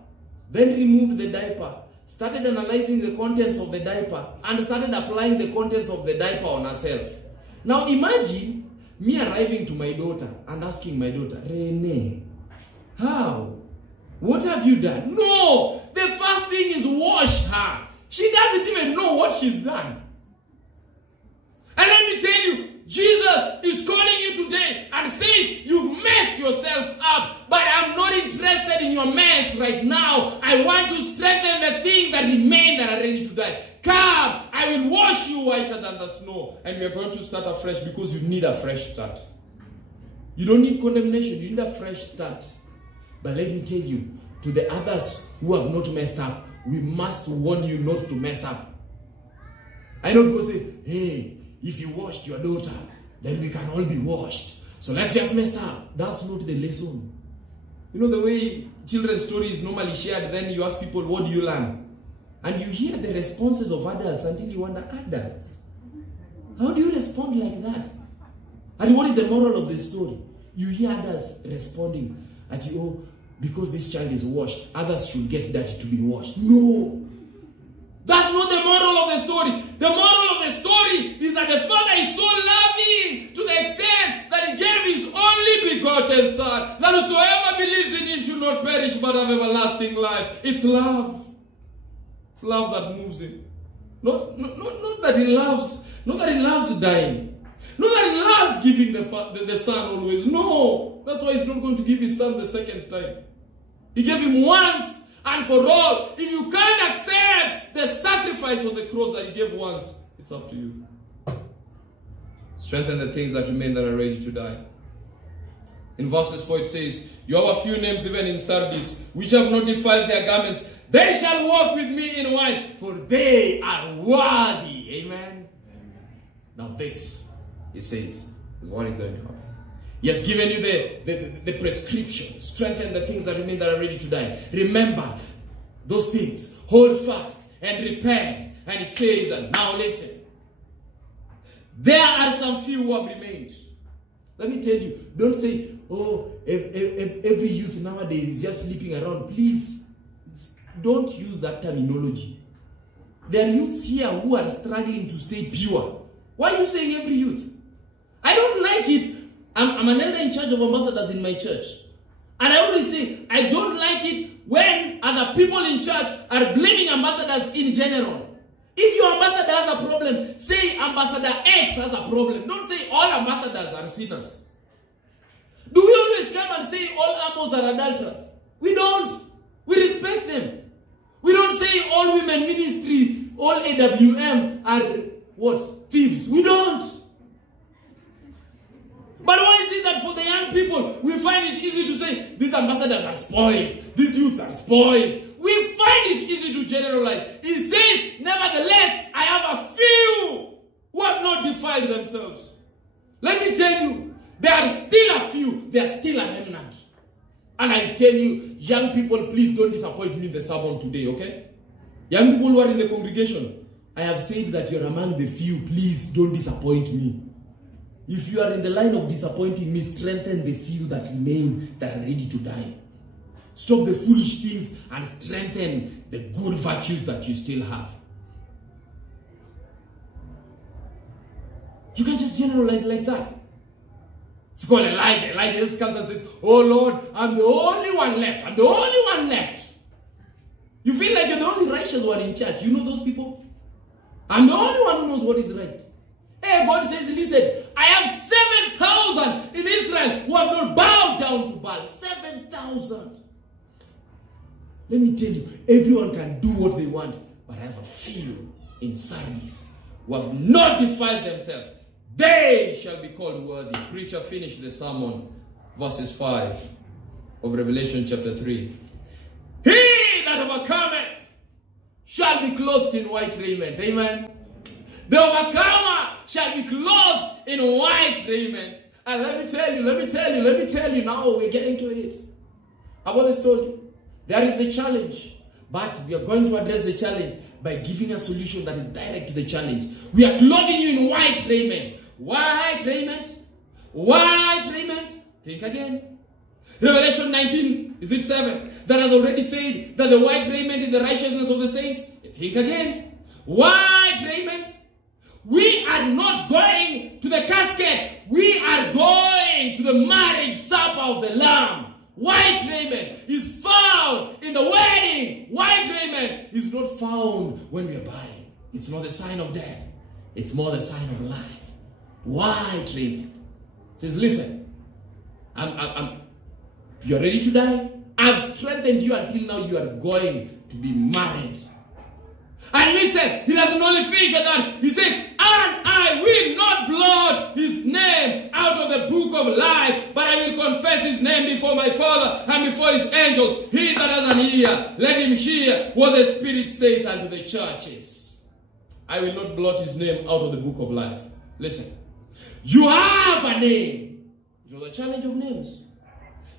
then removed the diaper, started analyzing the contents of the diaper, and started applying the contents of the diaper on herself. Now imagine me arriving to my daughter and asking my daughter, Renee, how? What have you done? No! The first thing is wash her. She doesn't even know what she's done. And let me tell you, Jesus is calling you today and says, you've messed yourself up, but I'm not interested in your mess right now. I want to strengthen the things that remain that are ready to die. Come, I will wash you whiter than the snow. And we are going to start afresh, because you need a fresh start. You don't need condemnation, you need a fresh start. But let me tell you, to the others who have not messed up, we must warn you not to mess up. I don't go say, hey, if you washed your daughter, then we can all be washed. So let's just mess up. That's not the lesson. You know the way children's story is normally shared, then you ask people, what do you learn? And you hear the responses of adults until you wonder, adults, how do you respond like that? And what is the moral of the story? You hear adults responding at you, oh, because this child is washed, others should get dirty to be washed. No. That's not the moral of the story. The moral of the story is that the Father is so loving to the extent that He gave His only begotten Son, that whosoever believes in Him should not perish but have everlasting life. It's love. It's love that moves Him. Not that He loves dying. Not that He loves giving the Son always. No. That's why He's not going to give His Son the second time. He gave Him once and for all. If you can't accept the sacrifice on the cross that He gave once, it's up to you. Strengthen the things that remain that are ready to die. In verses 4 it says, you have a few names even in Sardis, which have not defiled their garments. They shall walk with me in white, for they are worthy. Amen. Now this, He says, is what is going to happen. He has given you the prescription. Strengthen the things that remain that are ready to die. Remember those things. Hold fast and repent. And He says, and now listen. There are some few who have remained. Let me tell you, don't say, oh, if every youth nowadays is just sleeping around. Please, don't use that terminology. There are youths here who are struggling to stay pure. Why are you saying every youth? I don't like it. I'm an elder in charge of ambassadors in my church. And I always say, I don't like it when other people in church are blaming ambassadors in general. If your ambassador has a problem, say Ambassador X has a problem. Don't say all ambassadors are sinners. Do we always come and say all amos are adulterers? We don't. We respect them. We don't say all women ministry, all AWM are what? Thieves. We don't. But why is it that for the young people, we find it easy to say, these ambassadors are spoiled, these youths are spoiled. We find it easy to generalize. It says, nevertheless, I have a few who have not defiled themselves. Let me tell you, there are still a few, there are still a remnant. And I tell you, young people, please don't disappoint me in the sermon today, okay? Young people who are in the congregation, I have said that you're among the few. Please don't disappoint me. If you are in the line of disappointing me, strengthen the few that remain that are ready to die. Stop the foolish things and strengthen the good virtues that you still have. You can't just generalize like that. It's called Elijah. Elijah just comes and says, oh Lord, I'm the only one left. I'm the only one left. You feel like you're the only righteous one in church. You know those people? I'm the only one who knows what is right. Hey, God says, listen, I have 7,000 in Israel who have not bowed down to Baal. 7,000. Let me tell you, everyone can do what they want, but I have a few in Sardis who have not defiled themselves. They shall be called worthy. Preacher, finish the sermon. Verses 5 of Revelation chapter 3. He that overcometh shall be clothed in white raiment. Amen. The overcomer shall be clothed in white raiment. And let me tell you, now we're getting to it. I've always told you, there is a challenge, but we are going to address the challenge by giving a solution that is direct to the challenge. We are clothing you in white raiment. White raiment. White raiment. Think again. Revelation 19, is it 7? That has already said that the white raiment is the righteousness of the saints. Think again. White raiment. We are not going to the casket. We are going to the marriage supper of the Lamb. White raiment is found in the wedding. White raiment is not found when we are buying. It's not a sign of death. It's more the sign of life. White raiment. It says, listen, you're ready to die. I've strengthened you until now you are going to be married. And listen, he doesn't only finish at that. He says, and I will not blot his name out of the book of life, but I will confess his name before my Father and before his angels. He that has an ear, let him hear what the Spirit saith unto the churches. I will not blot his name out of the book of life. Listen, you have a name. It was a challenge of names.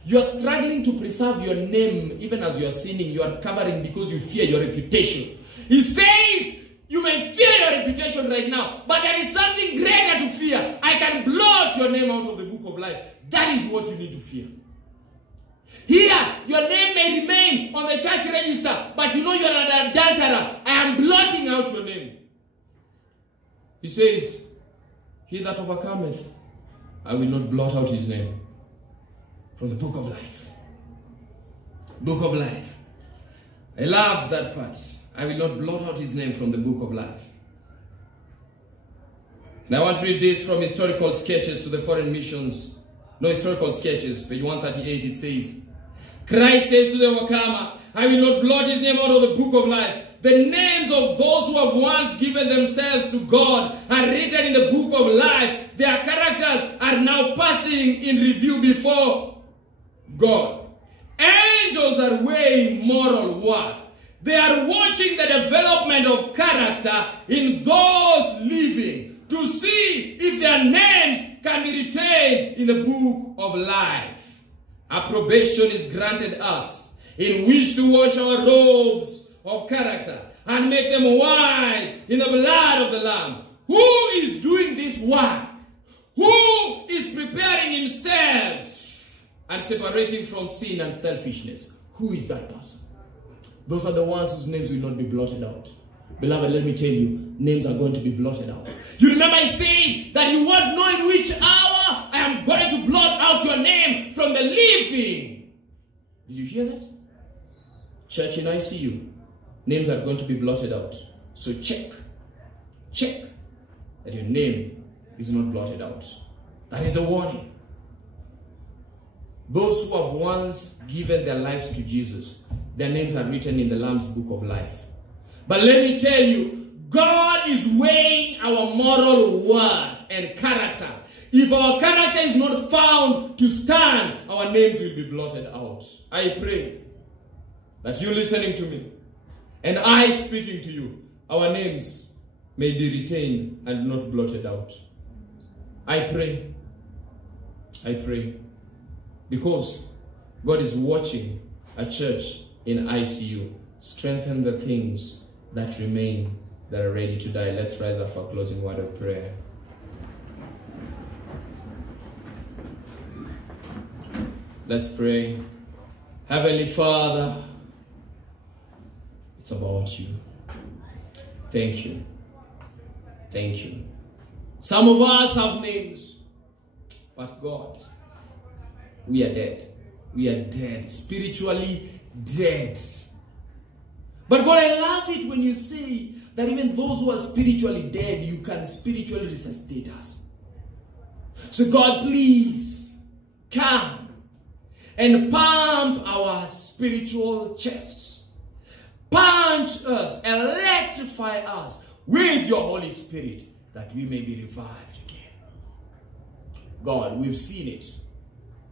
You are struggling to preserve your name even as you are sinning. You are covering because you fear your reputation. He says, you may fear your reputation right now, but there is something greater to fear. I can blot your name out of the book of life. That is what you need to fear. Here, your name may remain on the church register, but you know you are an adulterer. I am blotting out your name. He says, he that overcometh, I will not blot out his name from the book of life. Book of life. I love that part. I will not blot out his name from the book of life. And I want to read this from Historical Sketches to the Foreign Missions. No, Historical Sketches, page 138, it says, Christ says to the overcomer, I will not blot his name out of the book of life. The names of those who have once given themselves to God are written in the book of life. Their characters are now passing in review before God. Angels are weighing moral worth. They are watching the development of character in those living to see if their names can be retained in the book of life. Approbation is granted us in which to wash our robes of character and make them white in the blood of the Lamb. Who is doing this work? Who is preparing himself and separating from sin and selfishness? Who is that person? Those are the ones whose names will not be blotted out. Beloved, let me tell you, names are going to be blotted out. You remember I said that you won't know in which hour I am going to blot out your name from the living. Did you hear that? Church in ICU, names are going to be blotted out. So check check that your name is not blotted out. That is a warning. Those who have once given their lives to Jesus, their names are written in the Lamb's book of life. But let me tell you, God is weighing our moral worth and character. If our character is not found to stand, our names will be blotted out. I pray that you listening to me and I speaking to you, our names may be retained and not blotted out. I pray, because God is watching a church in ICU. Strengthen the things that remain, that are ready to die. Let's rise up for a closing word of prayer. Let's pray. Heavenly Father, it's about you. Thank you. Thank you. Some of us have names, but God, we are dead. We are dead, spiritually dead. But God, I love it when you say that even those who are spiritually dead, you can spiritually resuscitate us. So God, please come and pump our spiritual chests. Punch us, electrify us with your Holy Spirit, that we may be revived again. God, we've seen it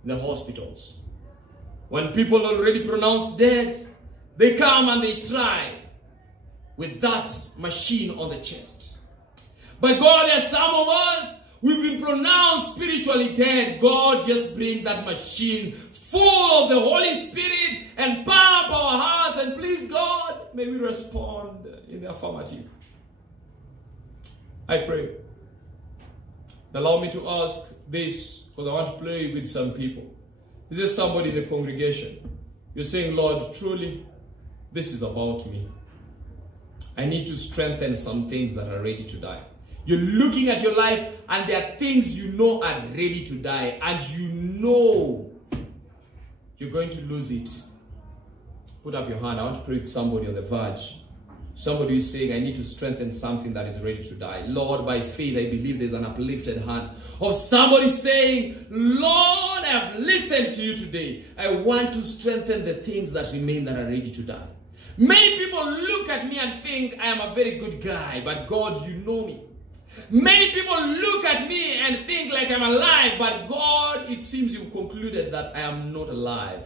in the hospitals. When people are already pronounced dead, they come and they try with that machine on the chest. But God, there's some of us, we've been pronounced spiritually dead. God, just bring that machine full of the Holy Spirit and pump our hearts. And please, God, may we respond in the affirmative. I pray. Allow me to ask this, because I want to pray with some people. Is there somebody in the congregation? You're saying, Lord, truly, this is about me. I need to strengthen some things that are ready to die. You're looking at your life and there are things you know are ready to die, and you know you're going to lose it. Put up your hand. I want to pray with somebody on the verge. Somebody is saying, I need to strengthen something that is ready to die. Lord, by faith, I believe there's an uplifted hand of somebody saying, Lord, I have listened to you today. I want to strengthen the things that remain that are ready to die. Many people look at me and think I am a very good guy, but God, you know me. Many people look at me and think like I'm alive, but God, it seems you've concluded that I am not alive.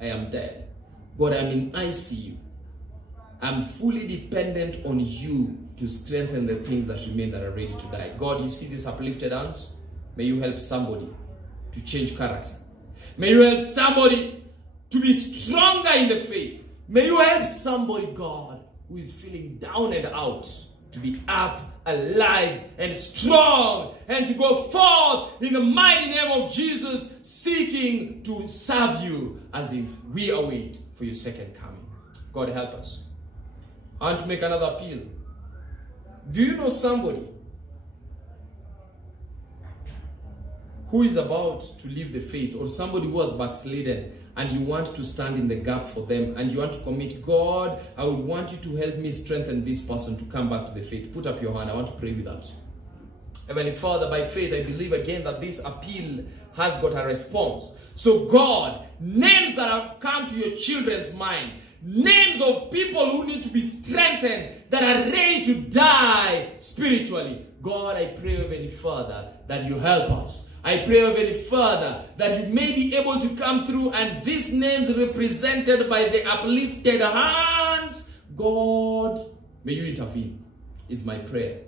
I am dead. God, I'm in ICU. I'm fully dependent on you to strengthen the things that remain that are ready to die. God, you see these uplifted hands? May you help somebody to change character. May you help somebody to be stronger in the faith. May you help somebody, God, who is feeling down and out, to be up, alive, and strong, and to go forth in the mighty name of Jesus, seeking to serve you as we await for your second coming. God, help us. I want to make another appeal. Do you know somebody who is about to leave the faith, or somebody who has backslidden, and you want to stand in the gap for them, and you want to commit, God, I would want you to help me strengthen this person to come back to the faith? Put up your hand. I want to pray with that. Heavenly Father, by faith, I believe again that this appeal has got a response. So God, names that have come to your children's mind, names of people who need to be strengthened, that are ready to die spiritually. God, I pray, Heavenly Father, that you help us. I pray, Heavenly Father, that you may be able to come through, and these names represented by the uplifted hands, God, may you intervene, is my prayer.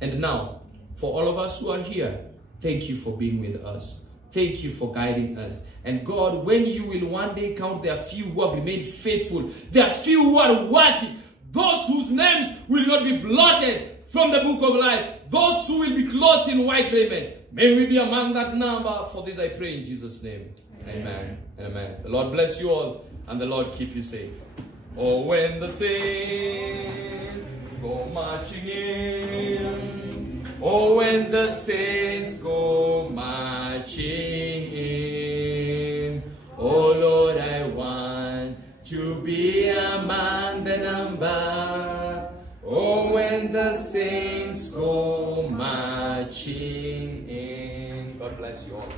And now, for all of us who are here, thank you for being with us. Thank you for guiding us. And God, when you will one day count, there are few who have remained faithful. There are few who are worthy. Those whose names will not be blotted from the book of life. Those who will be clothed in white raiment. May we be among that number. For this I pray in Jesus' name. Amen. Amen. The Lord bless you all, and the Lord keep you safe. Oh, when the saints go marching in. Oh, when the saints go marching in. Oh, Lord, I want to be among the number. Oh, when and the saints go marching in. God bless you all.